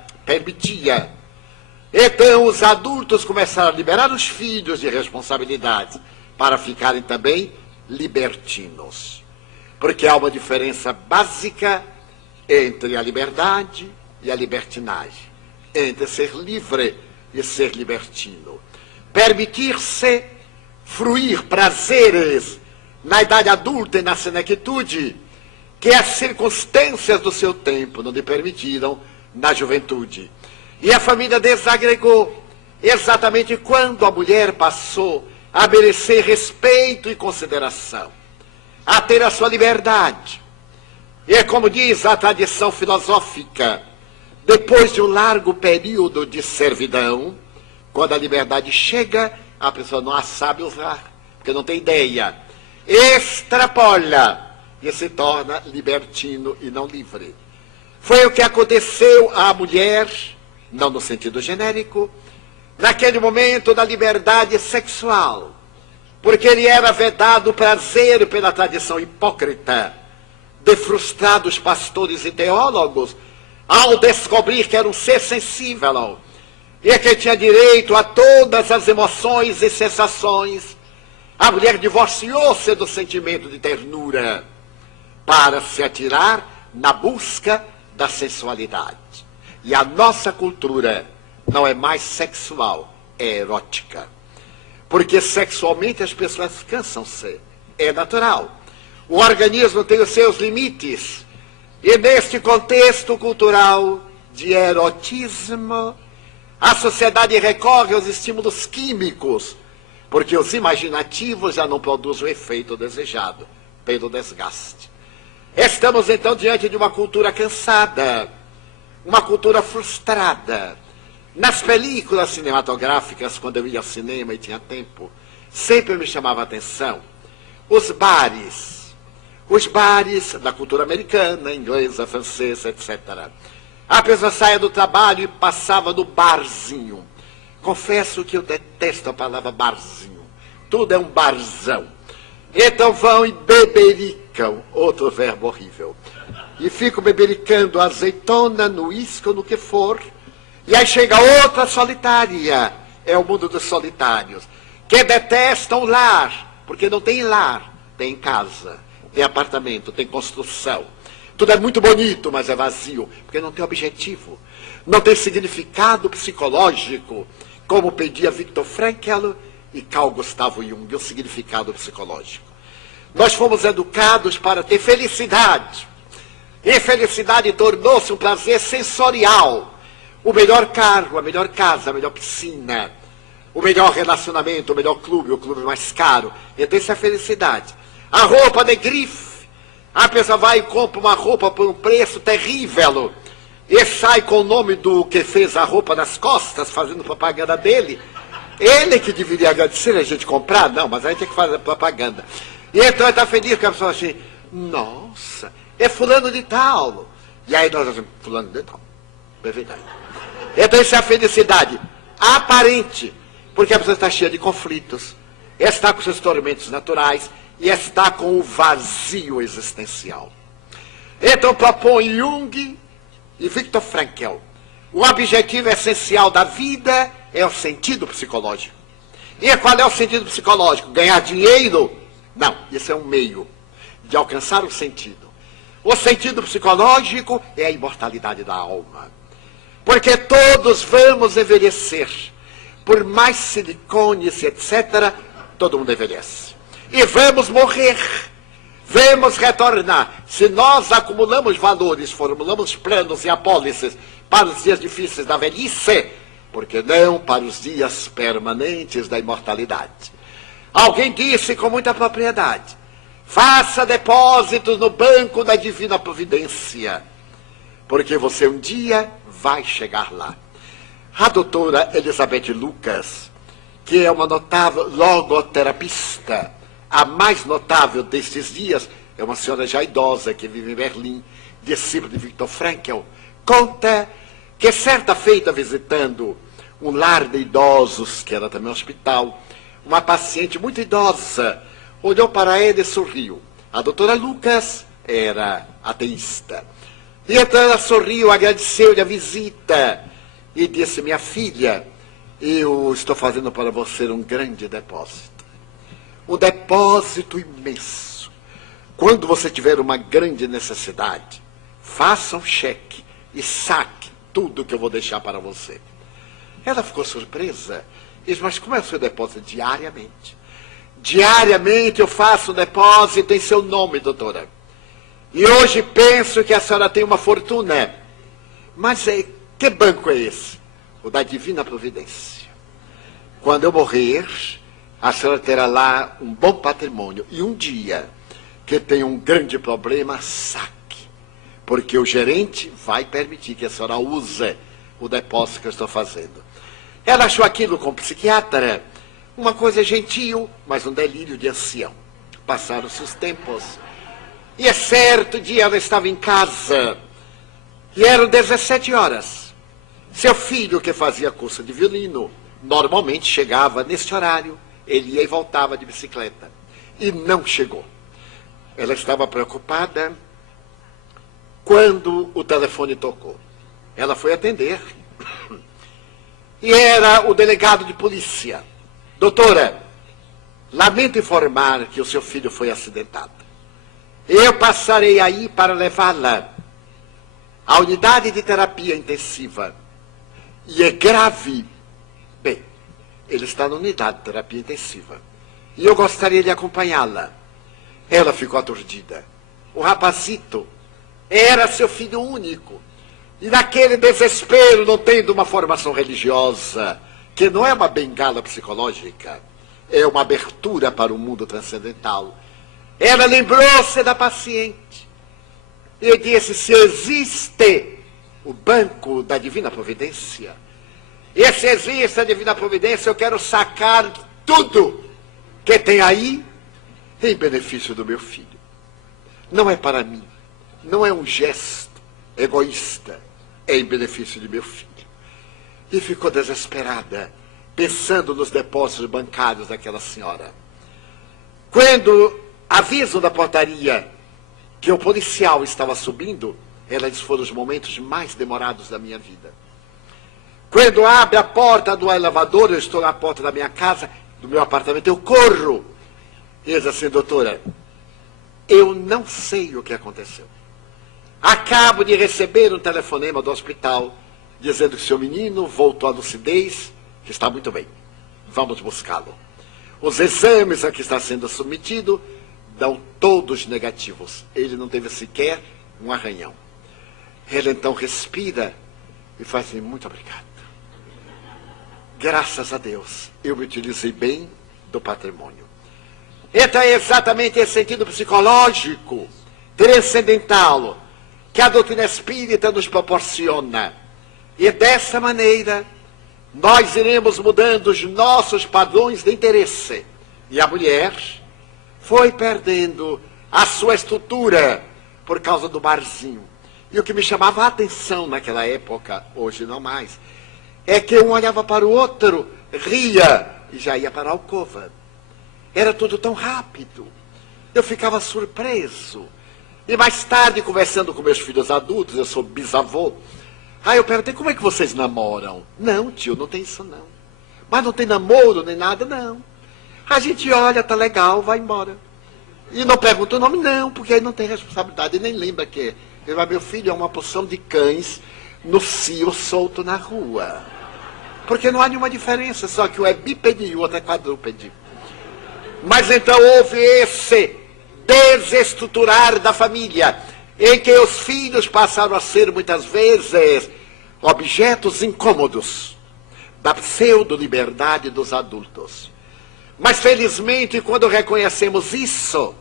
Então os adultos começaram a liberar os filhos de responsabilidades para ficarem também libertinos. Porque há uma diferença básica entre a liberdade e a libertinagem, entre ser livre e ser libertino. Permitir-se fruir prazeres na idade adulta e na senectude que as circunstâncias do seu tempo não lhe permitiram na juventude. E a família desagregou exatamente quando a mulher passou a merecer respeito e consideração, a ter a sua liberdade. E é como diz a tradição filosófica, depois de um largo período de servidão, quando a liberdade chega, a pessoa não a sabe usar, porque não tem ideia. Extrapola e se torna libertino e não livre. Foi o que aconteceu à mulher, não no sentido genérico, naquele momento da liberdade sexual, porque lhe era vedado o prazer pela tradição hipócrita de frustrados pastores e teólogos, ao descobrir que era um ser sensível e que tinha direito a todas as emoções e sensações. A mulher divorciou-se do sentimento de ternura para se atirar na busca da sensualidade. E a nossa cultura não é mais sexual, é erótica. Porque sexualmente as pessoas cansam-se, é natural. O organismo tem os seus limites. E neste contexto cultural de erotismo, a sociedade recorre aos estímulos químicos, porque os imaginativos já não produzem o efeito desejado pelo desgaste. Estamos então diante de uma cultura cansada, uma cultura frustrada. Nas películas cinematográficas, quando eu ia ao cinema e tinha tempo, sempre me chamava a atenção os bares da cultura americana, inglesa, francesa, etc. A pessoa saía do trabalho e passava no barzinho. Confesso que eu detesto a palavra barzinho. Tudo é um barzão. Então vão e bebericam, outro verbo horrível. E ficam bebericando azeitona, no uísque ou no que for. E aí chega outra solitária. É o mundo dos solitários. Que detestam o lar, porque não tem lar, tem casa, tem apartamento, tem construção. Tudo é muito bonito, mas é vazio, porque não tem objetivo. Não tem significado psicológico, como pedia Viktor Frankl e Carl Gustav Jung, o significado psicológico. Nós fomos educados para ter felicidade. E felicidade tornou-se um prazer sensorial. O melhor carro, a melhor casa, a melhor piscina, o melhor relacionamento, o melhor clube, o clube mais caro. Então isso é felicidade. A roupa de grife. A pessoa vai e compra uma roupa por um preço terrível e sai com o nome do que fez a roupa nas costas, fazendo propaganda dele. Ele que deveria agradecer a gente comprar, não, mas a gente tem que fazer propaganda. E então ele está feliz que a pessoa assim, nossa, é fulano de tal. E aí nós dizemos, fulano de tal. É verdade. Então isso é a felicidade aparente, porque a pessoa está cheia de conflitos, está com seus tormentos naturais, e está com o vazio existencial. Então propõe Jung e Viktor Frankl. O objetivo essencial da vida é o sentido psicológico. E qual é o sentido psicológico? Ganhar dinheiro? Não, isso é um meio de alcançar o sentido. O sentido psicológico é a imortalidade da alma. Porque todos vamos envelhecer. Por mais silicones, etc., todo mundo envelhece. E vamos morrer, vamos retornar. Se nós acumulamos valores, formulamos planos e apólices para os dias difíceis da velhice, por que não para os dias permanentes da imortalidade? Alguém disse com muita propriedade, faça depósitos no banco da divina providência, porque você um dia vai chegar lá. A doutora Elizabeth Lucas que é uma notável logoterapista, a mais notável destes dias, é uma senhora já idosa que vive em Berlim, discípula de Viktor Frankl, conta que certa feita visitando um lar de idosos, que era também um hospital, uma paciente muito idosa olhou para ele e sorriu. A doutora Lucas era ateísta. E então ela sorriu, agradeceu-lhe a visita e disse: minha filha, eu estou fazendo para você um grande depósito. Um depósito imenso. Quando você tiver uma grande necessidade, faça um cheque e saque tudo que eu vou deixar para você. Ela ficou surpresa. Disse: mas como é o seu depósito? Diariamente. Diariamente eu faço um depósito em seu nome, doutora. E hoje penso que a senhora tem uma fortuna. Mas que banco é esse? O da Divina Providência. Quando eu morrer, a senhora terá lá um bom patrimônio. E um dia que tem um grande problema, saque. Porque o gerente vai permitir que a senhora use o depósito que eu estou fazendo. Ela achou aquilo como psiquiatra uma coisa gentil, mas um delírio de ancião. Passaram-se os tempos. E é certo dia ela estava em casa. E eram 17 horas. Seu filho, que fazia curso de violino, normalmente chegava neste horário. Ele ia e voltava de bicicleta. E não chegou. Ela estava preocupada quando o telefone tocou. Ela foi atender. E era o delegado de polícia. Doutora, lamento informar que o seu filho foi acidentado. Eu passarei aí para levá-la à unidade de terapia intensiva. E é grave. Bem, ele está na unidade de terapia intensiva. E eu gostaria de acompanhá-la. Ela ficou aturdida. O rapazito era seu filho único. E naquele desespero, não tendo uma formação religiosa, que não é uma bengala psicológica, é uma abertura para o mundo transcendental, ela lembrou-se da paciente e disse: se existe o banco da Divina Providência, e se existe a Divina Providência, eu quero sacar tudo que tem aí em benefício do meu filho. Não é para mim, não é um gesto egoísta, é em benefício de meu filho. E ficou desesperada, pensando nos depósitos bancários daquela senhora. Quando avisam da portaria que o policial estava subindo, ela disse: foram os momentos mais demorados da minha vida. Quando abre a porta do elevador, eu estou na porta da minha casa, do meu apartamento, eu corro. E diz assim: doutora, eu não sei o que aconteceu. Acabo de receber um telefonema do hospital dizendo que seu menino voltou à lucidez, que está muito bem. Vamos buscá-lo. Os exames a que está sendo submetido dão todos negativos. Ele não teve sequer um arranhão. Ele então respira e faz assim: muito obrigado. Graças a Deus, eu me utilizei bem do patrimônio. Então é exatamente esse sentido psicológico, transcendental, que a doutrina espírita nos proporciona. E dessa maneira, nós iremos mudando os nossos padrões de interesse. E a mulher foi perdendo a sua estrutura por causa do barzinho. E o que me chamava a atenção naquela época, hoje não mais, é que um olhava para o outro, ria e já ia para a alcova. Era tudo tão rápido. Eu ficava surpreso. E mais tarde, conversando com meus filhos adultos, eu sou bisavô, aí eu perguntei: como é que vocês namoram? Não, tio, não tem isso não. Mas não tem namoro nem nada, não. A gente olha, tá legal, vai embora. E não pergunta o nome, não, porque aí não tem responsabilidade, e nem lembra que meu filho é uma porção de cães no cio solto na rua. Porque não há nenhuma diferença, só que um é bípede e o outro é quadrúpede. Mas então houve esse desestruturar da família, em que os filhos passaram a ser muitas vezes objetos incômodos da pseudo-liberdade dos adultos. Mas felizmente, quando reconhecemos isso,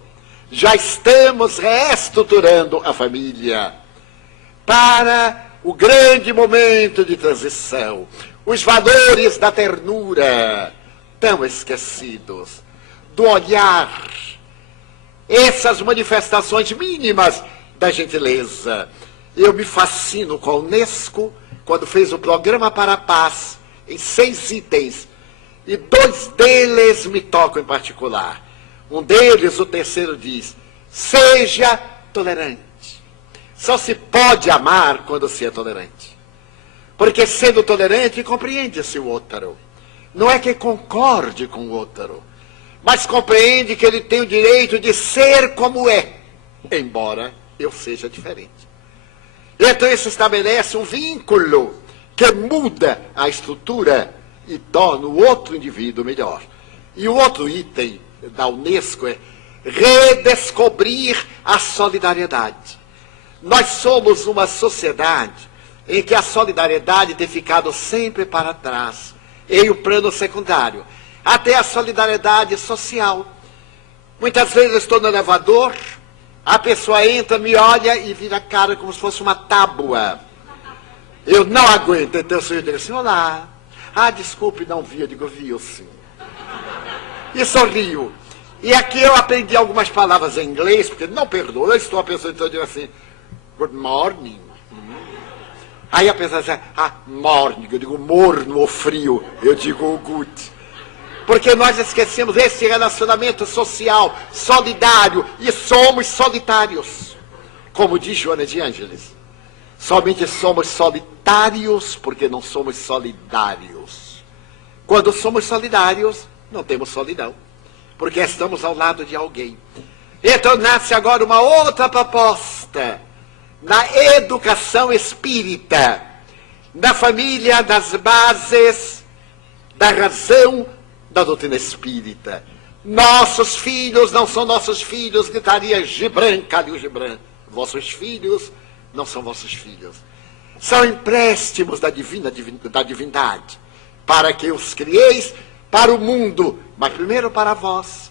já estamos reestruturando a família para o grande momento de transição. Os valores da ternura, tão esquecidos do olhar, essas manifestações mínimas da gentileza. Eu me fascino com a Unesco quando fez o Programa para a Paz em 6 itens, e 2 deles me tocam em particular. Um deles, o terceiro, diz: seja tolerante. Só se pode amar quando se é tolerante. Porque sendo tolerante, compreende-se o outro. Não é que concorde com o outro, mas compreende que ele tem o direito de ser como é, embora eu seja diferente. Então isso estabelece um vínculo que muda a estrutura e torna o outro indivíduo melhor. E o outro item da Unesco é redescobrir a solidariedade. Nós somos uma sociedade em que a solidariedade tem ficado sempre para trás, em um plano secundário. Até a solidariedade social. Muitas vezes eu estou no elevador, a pessoa entra, me olha e vira a cara como se fosse uma tábua. Eu não aguento, então eu digo assim: olá. Ah, desculpe, não vi. Eu digo: viu sim. E sorrio. E aqui eu aprendi algumas palavras em inglês, porque não perdoa. Eu estou a pessoa, então eu digo assim: good morning. Aí a pessoa diz: ah, morning. Eu digo morno ou frio. Eu digo good. Porque nós esquecemos esse relacionamento social, solidário, e somos solitários. Como diz Joana de Ângeles, somente somos solitários porque não somos solidários. Quando somos solidários, não temos solidão, porque estamos ao lado de alguém. Então nasce agora uma outra proposta, na educação espírita, na família das bases da razão da doutrina espírita. Nossos filhos não são nossos filhos, gritaria Gibran, Khalil Gibran. Vossos filhos não são vossos filhos. São empréstimos da divindade, para que os crieis para o mundo, mas primeiro para vós.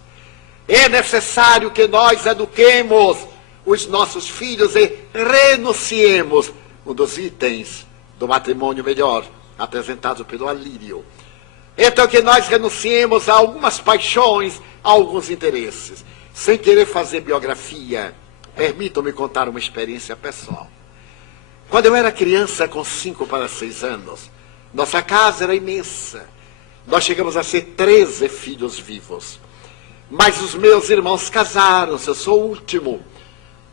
É necessário que nós eduquemos os nossos filhos e renunciemos, um dos itens do matrimônio melhor, apresentado pelo Alírio. Então que nós renunciemos a algumas paixões, a alguns interesses. Sem querer fazer biografia, permitam-me contar uma experiência pessoal. Quando eu era criança, com 5 para 6 anos, nossa casa era imensa. Nós chegamos a ser 13 filhos vivos. Mas os meus irmãos casaram-se, eu sou o último.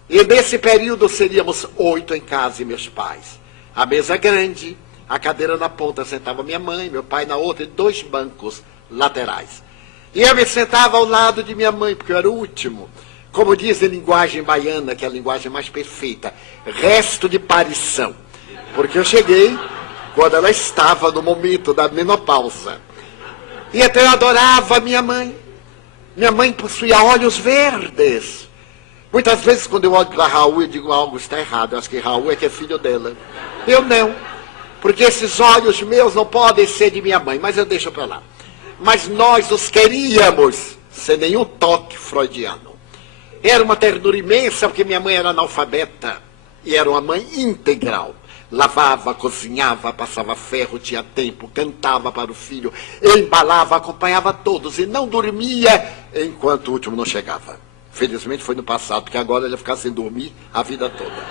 E nesse período seríamos 8 em casa e meus pais. A mesa grande, a cadeira na ponta sentava minha mãe, meu pai na outra, e 2 bancos laterais. E eu me sentava ao lado de minha mãe, porque eu era o último. Como diz em linguagem baiana, que é a linguagem mais perfeita, resto de parição. Porque eu cheguei quando ela estava no momento da menopausa. E então eu adorava minha mãe. Minha mãe possuía olhos verdes. Muitas vezes quando eu olho para Raul, eu digo: algo está errado, eu acho que Raul é que é filho dela. Eu não. Porque esses olhos meus não podem ser de minha mãe, mas eu deixo para lá. Mas nós os queríamos, sem nenhum toque freudiano. Era uma ternura imensa, porque minha mãe era analfabeta, e era uma mãe integral. Lavava, cozinhava, passava ferro, tinha tempo, cantava para o filho, embalava, acompanhava todos, e não dormia enquanto o último não chegava. Felizmente foi no passado, porque agora ele ia ficar sem dormir a vida toda.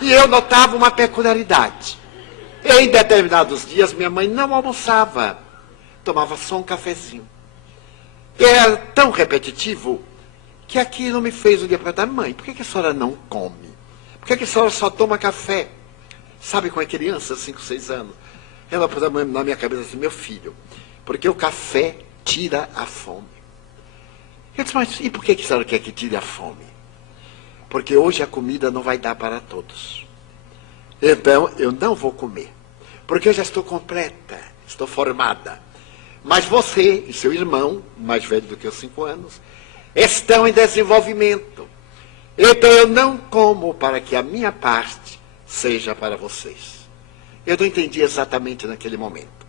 E eu notava uma peculiaridade. Em determinados dias, minha mãe não almoçava. Tomava só um cafezinho. E era tão repetitivo que aquilo me fez um dia perguntar: mãe, por que a senhora não come? Por que a senhora só toma café? Sabe, com a criança, 5, 6 anos. Ela pôs na minha cabeça assim: meu filho, porque o café tira a fome. Eu disse: mas e por que a senhora quer que tire a fome? Porque hoje a comida não vai dar para todos. Então, eu não vou comer. Porque eu já estou completa, estou formada. Mas você e seu irmão, mais velho do que os 5 anos, estão em desenvolvimento. Então, eu não como para que a minha parte seja para vocês. Eu não entendi exatamente naquele momento.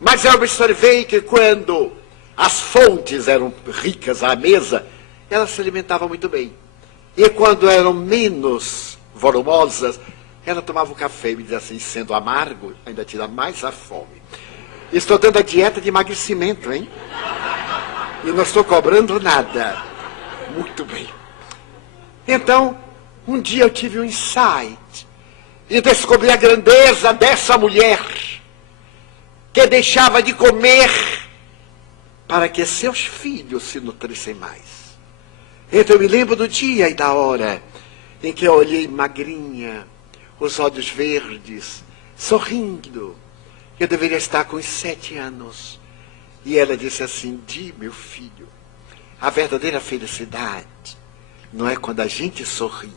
Mas eu observei que quando as fontes eram ricas à mesa, elas se alimentavam muito bem. E quando eram menos volumosas, ela tomava o café e me dizia assim: sendo amargo, ainda tira mais a fome. Estou dando a dieta de emagrecimento, hein? E não estou cobrando nada. Muito bem. Então, um dia eu tive um insight e descobri a grandeza dessa mulher que deixava de comer para que seus filhos se nutrissem mais. Então eu me lembro do dia e da hora em que eu olhei magrinha, os olhos verdes, sorrindo. Eu deveria estar com uns 7 anos. E ela disse assim: Di, meu filho, a verdadeira felicidade não é quando a gente sorri,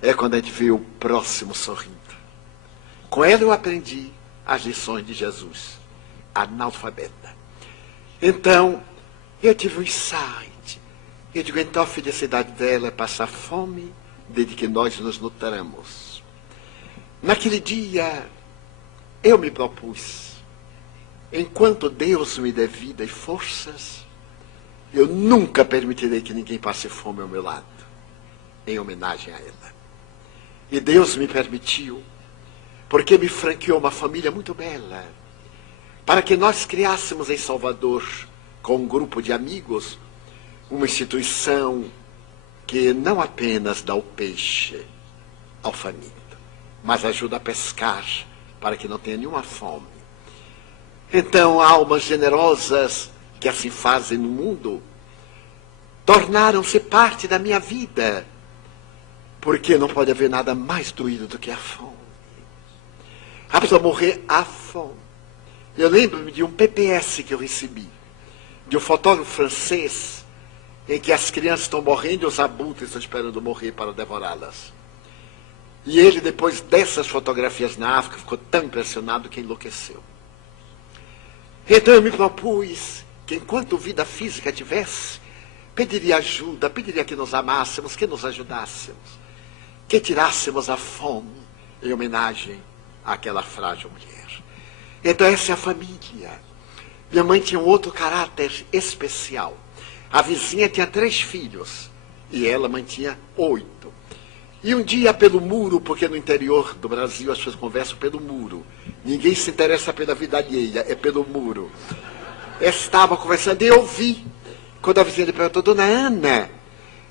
é quando a gente vê o próximo sorrindo. Com ela eu aprendi as lições de Jesus, analfabeta. Então, eu tive um insight. Eu digo, então a felicidade dela é passar fome, desde que nós nos nutramos. Naquele dia, eu me propus, enquanto Deus me der vida e forças, eu nunca permitirei que ninguém passe fome ao meu lado, em homenagem a ela. E Deus me permitiu, porque me franqueou uma família muito bela, para que nós criássemos em Salvador, com um grupo de amigos, uma instituição que não apenas dá o peixe ao faminto, mas ajuda a pescar, para que não tenha nenhuma fome. Então, almas generosas que assim fazem no mundo, tornaram-se parte da minha vida, porque não pode haver nada mais doído do que a fome. A pessoa morrer à fome. Eu lembro-me de um PPS que eu recebi, de um fotógrafo francês, em que as crianças estão morrendo e os adultos estão esperando morrer para devorá-las. E ele, depois dessas fotografias na África, ficou tão impressionado que enlouqueceu. Então eu me propus que, enquanto vida física tivesse, pediria ajuda, pediria que nos amássemos, que nos ajudássemos, que tirássemos a fome em homenagem àquela frágil mulher. Então essa é a família. Minha mãe tinha um outro caráter especial. A vizinha tinha 3 filhos e ela mantinha 8. E um dia pelo muro, porque no interior do Brasil as pessoas conversam pelo muro. Ninguém se interessa pela vida alheia, é pelo muro. Eu estava conversando e eu vi, quando a vizinha lhe perguntou, Dona Ana,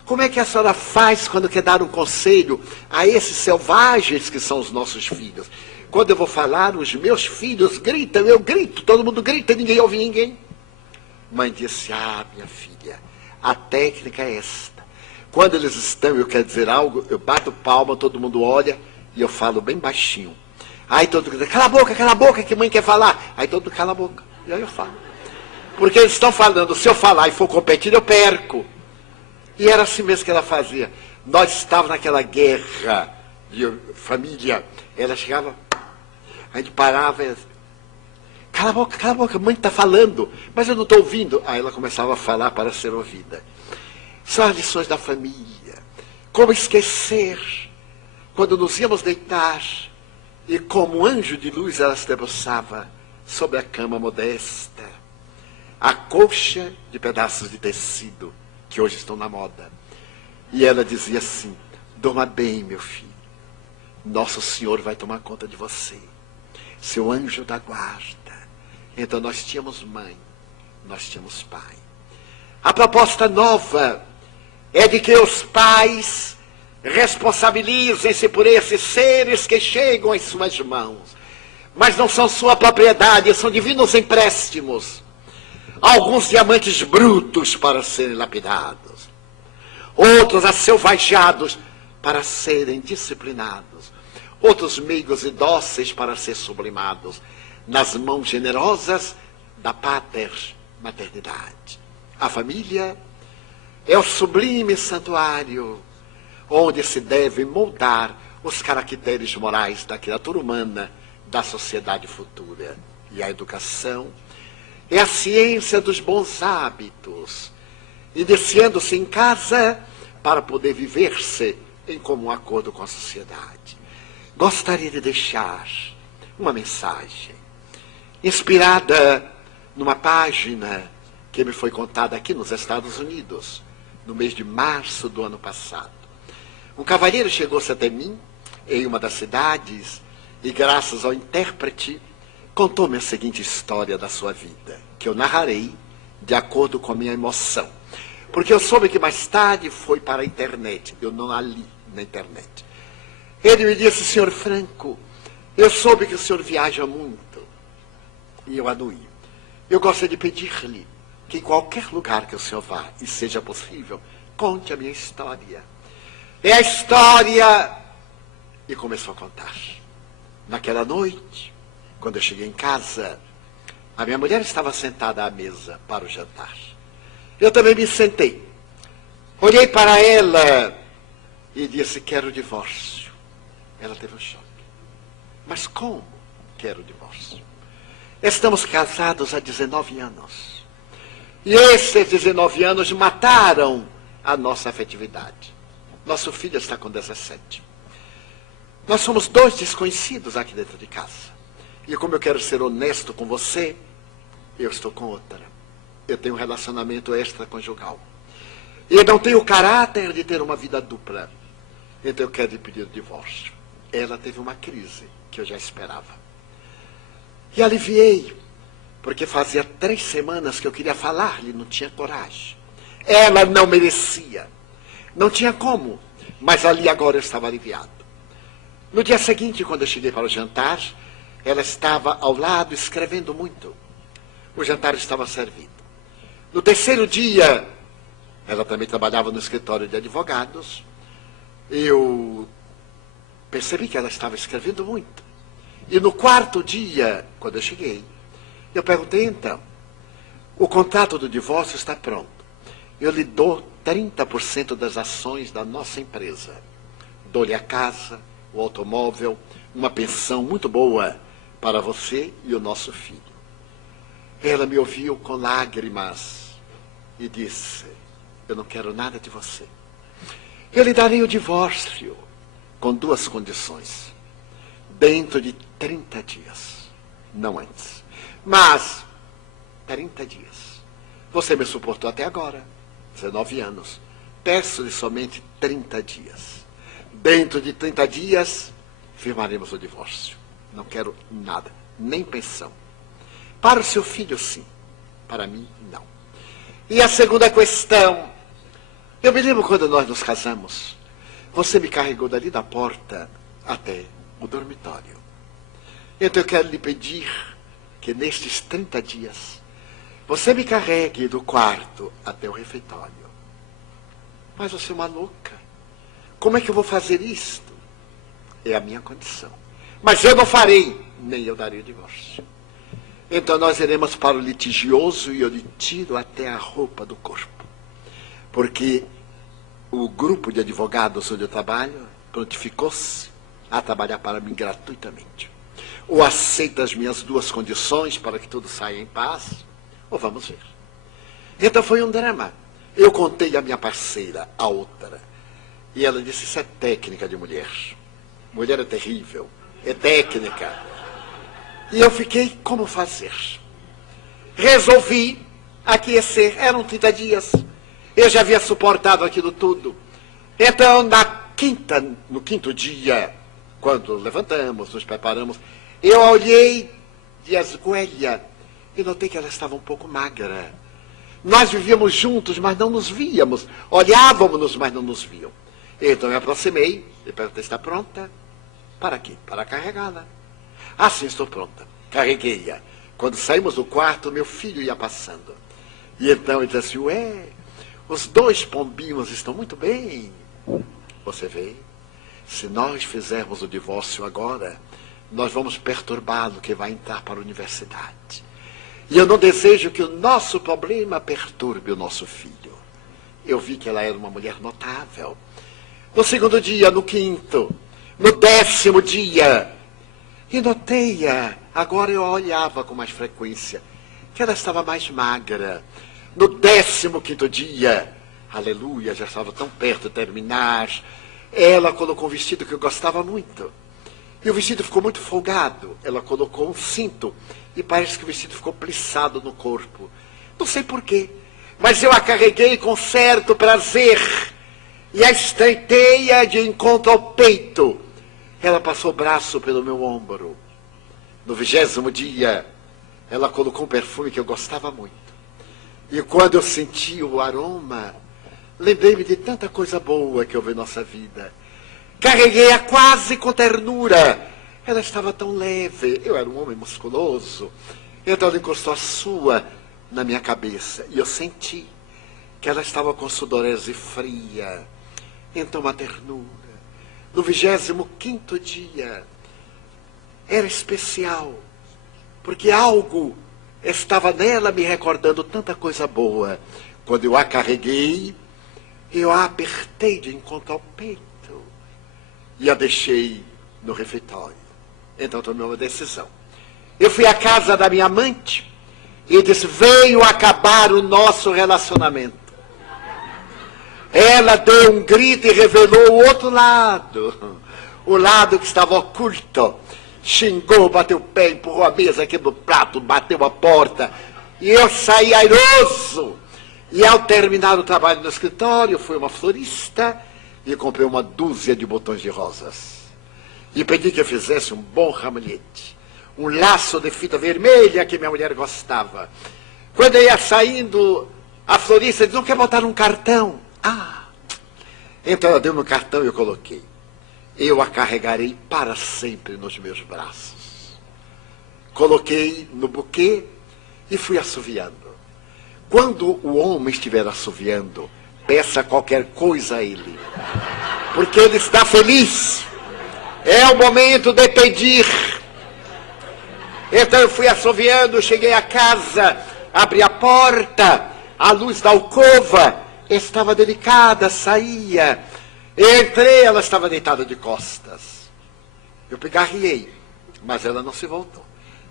como é que a senhora faz quando quer dar um conselho a esses selvagens que são os nossos filhos? Quando eu vou falar, os meus filhos gritam, eu grito, todo mundo grita, ninguém ouve ninguém. Mãe disse, minha filha, a técnica é esta. Quando eles estão, eu quero dizer algo, eu bato palma, todo mundo olha e eu falo bem baixinho. Aí todo mundo grita, cala a boca, que mãe quer falar. Aí todo mundo cala a boca, e aí eu falo. Porque eles estão falando, se eu falar e for competir, eu perco. E era assim mesmo que ela fazia. Nós estávamos naquela guerra de família, ela chegava, a gente parava e cala a boca, a mãe está falando, mas eu não estou ouvindo. Aí ela começava a falar para ser ouvida. São as lições da família. Como esquecer quando nos íamos deitar e como anjo de luz ela se debruçava sobre a cama modesta, a colcha de pedaços de tecido que hoje estão na moda. E ela dizia assim, durma bem, meu filho, nosso Senhor vai tomar conta de você, seu anjo da guarda. Então nós tínhamos mãe, nós tínhamos pai. A proposta nova é de que os pais responsabilizem-se por esses seres que chegam em suas mãos, mas não são sua propriedade, são divinos empréstimos. Alguns diamantes brutos para serem lapidados, outros acelvajados para serem disciplinados, outros meigos e dóceis para ser sublimados nas mãos generosas da maternidade. A família é o sublime santuário onde se devem moldar os caracteres morais da criatura humana, da sociedade futura. E a educação é a ciência dos bons hábitos, iniciando-se em casa para poder viver-se em comum acordo com a sociedade. Gostaria de deixar uma mensagem inspirada numa página que me foi contada aqui nos Estados Unidos, no mês de março do ano passado. Um cavalheiro chegou-se até mim, em uma das cidades, e graças ao intérprete, contou-me a seguinte história da sua vida, que eu narrarei de acordo com a minha emoção. Porque eu soube que mais tarde foi para a internet, eu não a li na internet. Ele me disse: senhor Franco, eu soube que o senhor viaja muito. E eu anuí. Eu gostaria de pedir-lhe que em qualquer lugar que o senhor vá, e seja possível, conte a minha história. É a história... E começou a contar. Naquela noite, quando eu cheguei em casa, a minha mulher estava sentada à mesa para o jantar. Eu também me sentei. Olhei para ela e disse: quero o divórcio. Ela teve um choque. Mas como quero o divórcio? Estamos casados há 19 anos. E esses 19 anos mataram a nossa afetividade. Nosso filho está com 17. Nós somos dois desconhecidos aqui dentro de casa. E como eu quero ser honesto com você, eu estou com outra. Eu tenho um relacionamento extraconjugal. E eu não tenho o caráter de ter uma vida dupla. Então eu quero lhe pedir o divórcio. Ela teve uma crise que eu já esperava. E aliviei, porque fazia 3 semanas que eu queria falar-lhe, não tinha coragem. Ela não merecia. Não tinha como, mas ali agora eu estava aliviado. No dia seguinte, quando eu cheguei para o jantar, ela estava ao lado escrevendo muito. O jantar estava servido. No terceiro dia, ela também trabalhava no escritório de advogados. Eu percebi que ela estava escrevendo muito. E no quarto dia, quando eu cheguei, eu perguntei: então, o contrato do divórcio está pronto. Eu lhe dou 30% das ações da nossa empresa. Dou-lhe a casa, o automóvel, uma pensão muito boa para você e o nosso filho. Ela me ouviu com lágrimas e disse: eu não quero nada de você. Eu lhe darei o divórcio com 2 condições. Dentro de 30 dias, não antes. Mas 30 dias. Você me suportou até agora, 19 anos. Peço-lhe somente 30 dias. Dentro de 30 dias, firmaremos o divórcio. Não quero nada, nem pensão. Para o seu filho, sim. Para mim, não. E a segunda questão. Eu me lembro quando nós nos casamos. Você me carregou dali da porta até o dormitório. Então eu quero lhe pedir que nestes 30 dias você me carregue do quarto até o refeitório. Mas você é uma louca. Como é que eu vou fazer isto? É a minha condição. Mas eu não farei, nem eu darei o divórcio. Então nós iremos para o litigioso e eu lhe tiro até a roupa do corpo. Porque o grupo de advogados onde eu trabalho prontificou-se a trabalhar para mim gratuitamente. Ou aceita as minhas 2 condições para que tudo saia em paz, ou vamos ver. Então foi um drama. Eu contei à minha parceira, a outra, e ela disse: isso é técnica de mulher. Mulher é terrível, é técnica. E eu fiquei: como fazer? Resolvi aquecer. Eram 30 dias. Eu já havia suportado aquilo tudo. Então, no quinto dia, quando levantamos, nos preparamos, eu olhei de esguelha e notei que ela estava um pouco magra. Nós vivíamos juntos, mas não nos víamos. Olhávamos-nos, mas não nos viam. Então eu me aproximei e perguntei: está pronta? Para quê? Para carregá-la. Ah, sim, estou pronta. Carreguei-a. Quando saímos do quarto, meu filho ia passando. E então ele disse assim: ué, os 2 pombinhos estão muito bem. Você vê? Se nós fizermos o divórcio agora, nós vamos perturbá-lo, que vai entrar para a universidade. E eu não desejo que o nosso problema perturbe o nosso filho. Eu vi que ela era uma mulher notável. No segundo dia, no quinto, no 10º dia, e notei-a, agora eu a olhava com mais frequência, que ela estava mais magra. No 15º dia, aleluia, já estava tão perto de terminar, ela colocou um vestido que eu gostava muito. E o vestido ficou muito folgado. Ela colocou um cinto e parece que o vestido ficou plissado no corpo. Não sei porquê, mas eu a carreguei com certo prazer e a estreitei de encontro ao peito. Ela passou o braço pelo meu ombro. No 20º dia, ela colocou um perfume que eu gostava muito. E quando eu senti o aroma, lembrei-me de tanta coisa boa que houve em nossa vida. Carreguei-a quase com ternura. Ela estava tão leve. Eu era um homem musculoso. Então ela encostou a sua na minha cabeça. E eu senti que ela estava com sudorese fria. Então uma ternura. No 25º dia, era especial. Porque algo estava nela me recordando tanta coisa boa. Quando eu a carreguei, eu a apertei de encontro ao peito e a deixei no refeitório. Então tomei uma decisão. Eu fui à casa da minha amante e disse: veio acabar o nosso relacionamento. Ela deu um grito e revelou o outro lado, o lado que estava oculto. Xingou, bateu o pé, empurrou a mesa, quebrou o prato, bateu a porta. E eu saí airoso. E ao terminar o trabalho no escritório, fui uma florista e comprei uma dúzia de botões de rosas. E pedi que eu fizesse um bom ramalhete, um laço de fita vermelha que minha mulher gostava. Quando eu ia saindo, a florista disse: não quer botar um cartão? Ah! Então ela deu meu cartão e eu coloquei. Eu a carregarei para sempre nos meus braços. Coloquei no buquê e fui assoviando. Quando o homem estiver assoviando, peça qualquer coisa a ele, porque ele está feliz. É o momento de pedir. Então eu fui assoviando, cheguei a casa, abri a porta, a luz da alcova estava delicada, saía. Entrei, ela estava deitada de costas. Eu pigarreei, mas ela não se voltou.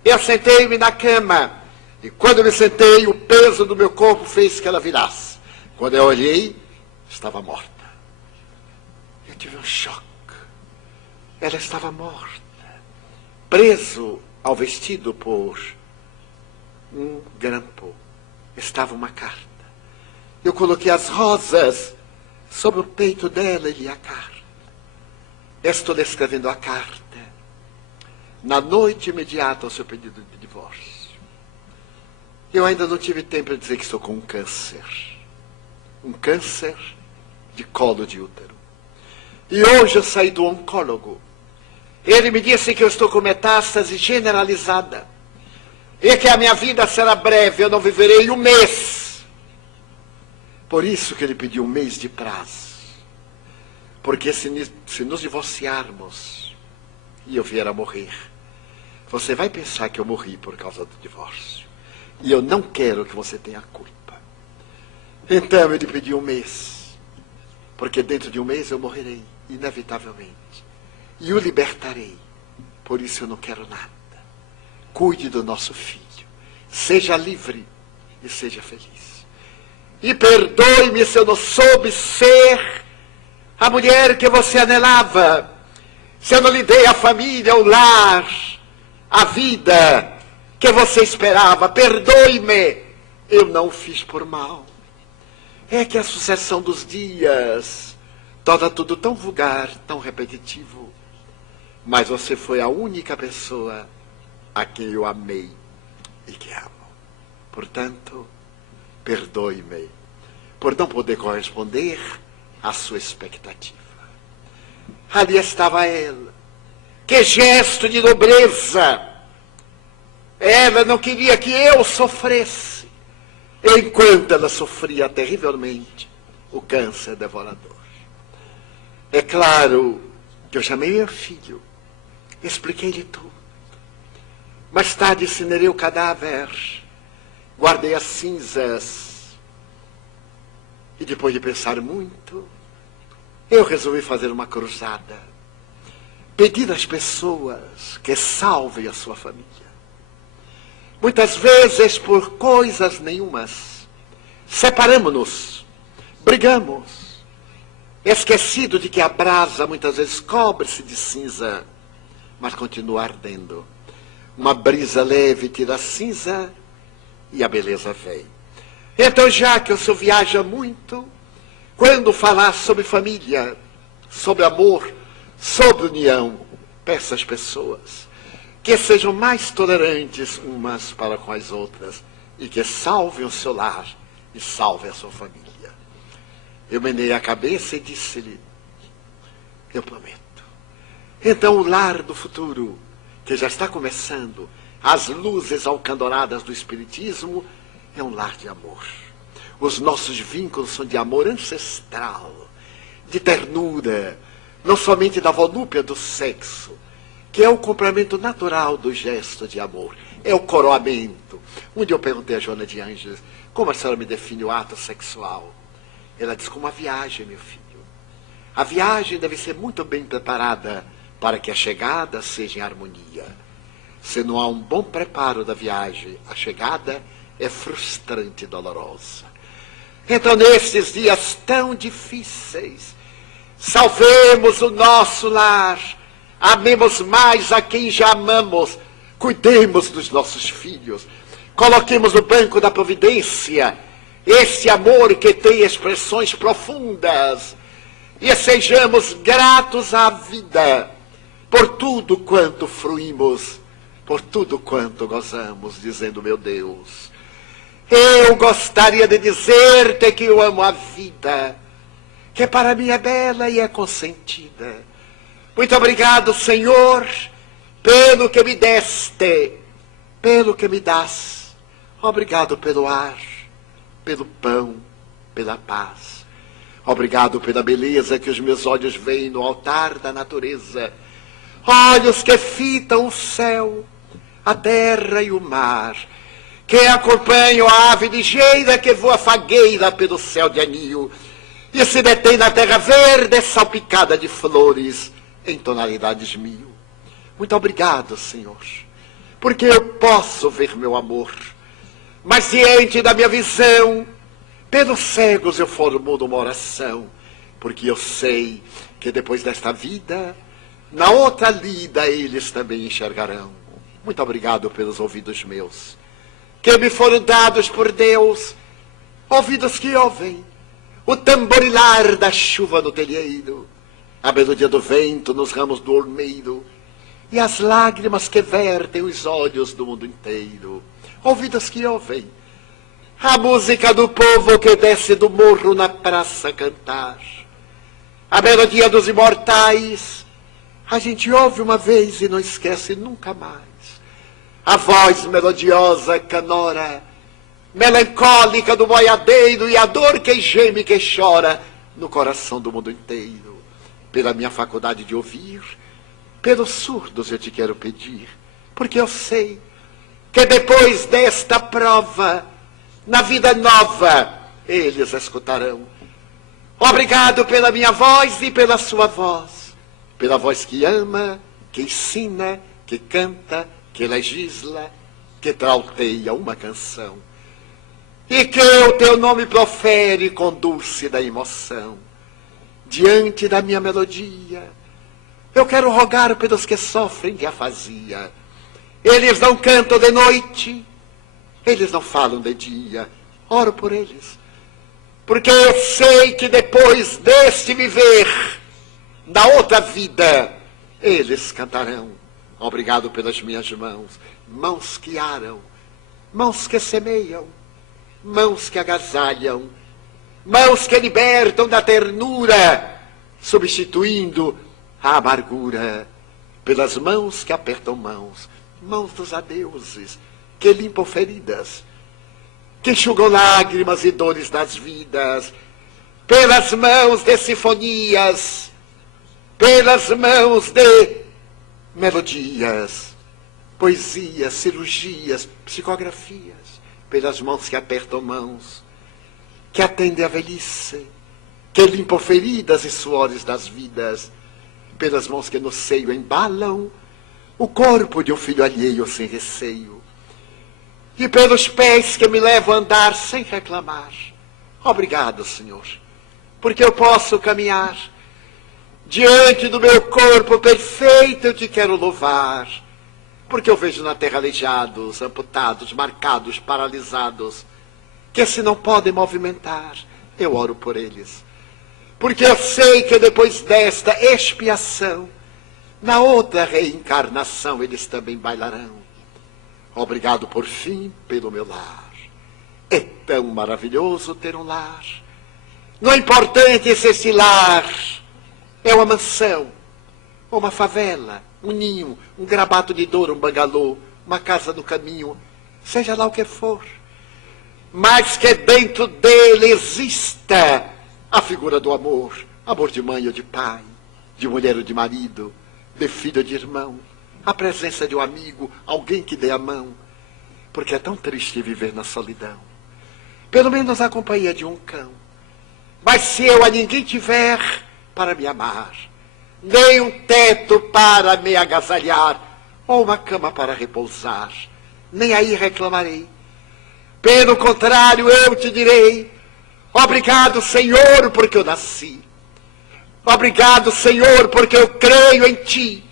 Eu sentei-me na cama, e quando me sentei, o peso do meu corpo fez que ela virasse. Quando eu olhei, estava morta. Eu tive um choque. Ela estava morta, preso ao vestido por um grampo. Estava uma carta. Eu coloquei as rosas sobre o peito dela e li a carta. Estou lhe escrevendo a carta na noite imediata ao seu pedido de divórcio. Eu ainda não tive tempo de dizer que estou com um câncer. Um câncer de colo de útero. E hoje eu saí do oncólogo. Ele me disse que eu estou com metástase generalizada. E que a minha vida será breve, eu não viverei um mês. Por isso que ele pediu um mês de prazo. Porque se nos divorciarmos e eu vier a morrer, você vai pensar que eu morri por causa do divórcio. E eu não quero que você tenha culpa. Então ele pediu um mês. Porque dentro de um mês eu morrerei, inevitavelmente. E o libertarei. Por isso eu não quero nada. Cuide do nosso filho. Seja livre e seja feliz. E perdoe-me se eu não soube ser a mulher que você anelava. Se eu não lhe dei a família, o lar, a vida que você esperava. Perdoe-me. Eu não o fiz por mal. É que a sucessão dos dias torna tudo tão vulgar, tão repetitivo. Mas você foi a única pessoa a quem eu amei e que amo. Portanto, perdoe-me por não poder corresponder à sua expectativa. Ali estava ela. Que gesto de nobreza! Ela não queria que eu sofresse, enquanto ela sofria terrivelmente o câncer devorador. É claro que eu chamei meu filho, expliquei-lhe tudo. Mais tarde incinerei o cadáver, guardei as cinzas, e depois de pensar muito, eu resolvi fazer uma cruzada. Pedir às pessoas que salvem a sua família. Muitas vezes, por coisas nenhumas, separamos-nos, brigamos, esquecido de que a brasa muitas vezes cobre-se de cinza, mas continua ardendo. Uma brisa leve tira a cinza e a beleza vem. Então, já que o senhor viaja muito, quando falar sobre família, sobre amor, sobre união, peça às pessoas que sejam mais tolerantes umas para com as outras e que salvem o seu lar e salvem a sua família. Eu menei a cabeça e disse-lhe: eu prometo. Então o lar do futuro, que já está começando, as luzes alcandoradas do Espiritismo, é um lar de amor. Os nossos vínculos são de amor ancestral, de ternura, não somente da volúpia do sexo, que é o complemento natural do gesto de amor, é o coroamento. Um dia eu perguntei a Joana de Ângeles: como a senhora me define o ato sexual? Ela disse: como uma viagem, meu filho. A viagem deve ser muito bem preparada para que a chegada seja em harmonia. Se não há um bom preparo da viagem, a chegada é frustrante e dolorosa. Então, nesses dias tão difíceis, salvemos o nosso lar, amemos mais a quem já amamos, cuidemos dos nossos filhos, coloquemos no banco da providência esse amor que tem expressões profundas e sejamos gratos à vida por tudo quanto fruímos, por tudo quanto gozamos, dizendo: meu Deus, eu gostaria de dizer-te que eu amo a vida, que para mim é bela e é consentida. Muito obrigado, Senhor, pelo que me deste, pelo que me dás. Obrigado pelo ar, pelo pão, pela paz. Obrigado pela beleza que os meus olhos veem no altar da natureza. Olhos que fitam o céu, a terra e o mar, que acompanham a ave ligeira que voa fagueira pelo céu de anil e se detém na terra verde salpicada de flores em tonalidades mil. Muito obrigado, Senhor, porque eu posso ver meu amor, mas diante da minha visão, pelos cegos eu formulo uma oração, porque eu sei que depois desta vida, na outra lida eles também enxergarão. Muito obrigado pelos ouvidos meus, que me foram dados por Deus, ouvidos que ouvem o tamborilar da chuva no telheiro, a melodia do vento nos ramos do olmeiro e as lágrimas que vertem os olhos do mundo inteiro. Ouvidos que ouvem a música do povo que desce do morro na praça cantar, a melodia dos imortais. A gente ouve uma vez e não esquece nunca mais. A voz melodiosa, canora, melancólica do boiadeiro e a dor que geme e que chora no coração do mundo inteiro. Pela minha faculdade de ouvir, pelos surdos eu te quero pedir, porque eu sei que depois desta prova, na vida nova, eles escutarão. Obrigado pela minha voz e pela sua voz. Pela voz que ama, que ensina, que canta, que legisla, que trauteia uma canção. E que o teu nome profere com dúlcida emoção. Diante da minha melodia, eu quero rogar pelos que sofrem de afasia. Eles não cantam de noite, eles não falam de dia. Oro por eles, porque eu sei que depois deste viver, na outra vida, eles cantarão. Obrigado pelas minhas mãos, mãos que aram, mãos que semeiam, mãos que agasalham, mãos que libertam da ternura, substituindo a amargura, pelas mãos que apertam mãos, mãos dos adeuses, que limpam feridas, que enxugam lágrimas e dores das vidas, pelas mãos de sinfonias, pelas mãos de melodias, poesias, cirurgias, psicografias, pelas mãos que apertam mãos, que atendem a velhice, que limpam feridas e suores das vidas, pelas mãos que no seio embalam o corpo de um filho alheio sem receio, e pelos pés que me levam a andar sem reclamar. Obrigado, Senhor, porque eu posso caminhar. Diante do meu corpo perfeito eu te quero louvar, porque eu vejo na terra aleijados, amputados, marcados, paralisados, que se não podem movimentar, eu oro por eles. Porque eu sei que depois desta expiação, Na outra reencarnação eles também bailarão. Obrigado, por fim, pelo meu lar. É tão maravilhoso ter um lar. Não é importante se esse lar é uma mansão, uma favela, um ninho, um grabato de dor, um bangalô, uma casa no caminho, seja lá o que for. Mas que dentro dele exista a figura do amor. Amor de mãe ou de pai, de mulher ou de marido, de filho ou de irmão. A presença de um amigo, alguém que dê a mão. Porque é tão triste viver na solidão. Pelo menos a companhia de um cão. Mas se eu a ninguém tiver para me amar, nem um teto para me agasalhar, ou uma cama para repousar, nem aí reclamarei. Pelo contrário, eu te direi: obrigado, Senhor, porque eu nasci. Obrigado, Senhor, porque eu creio em ti.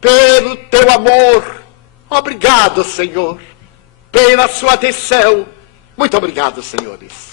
Pelo teu amor. Obrigado, Senhor, pela sua atenção. Muito obrigado, senhores.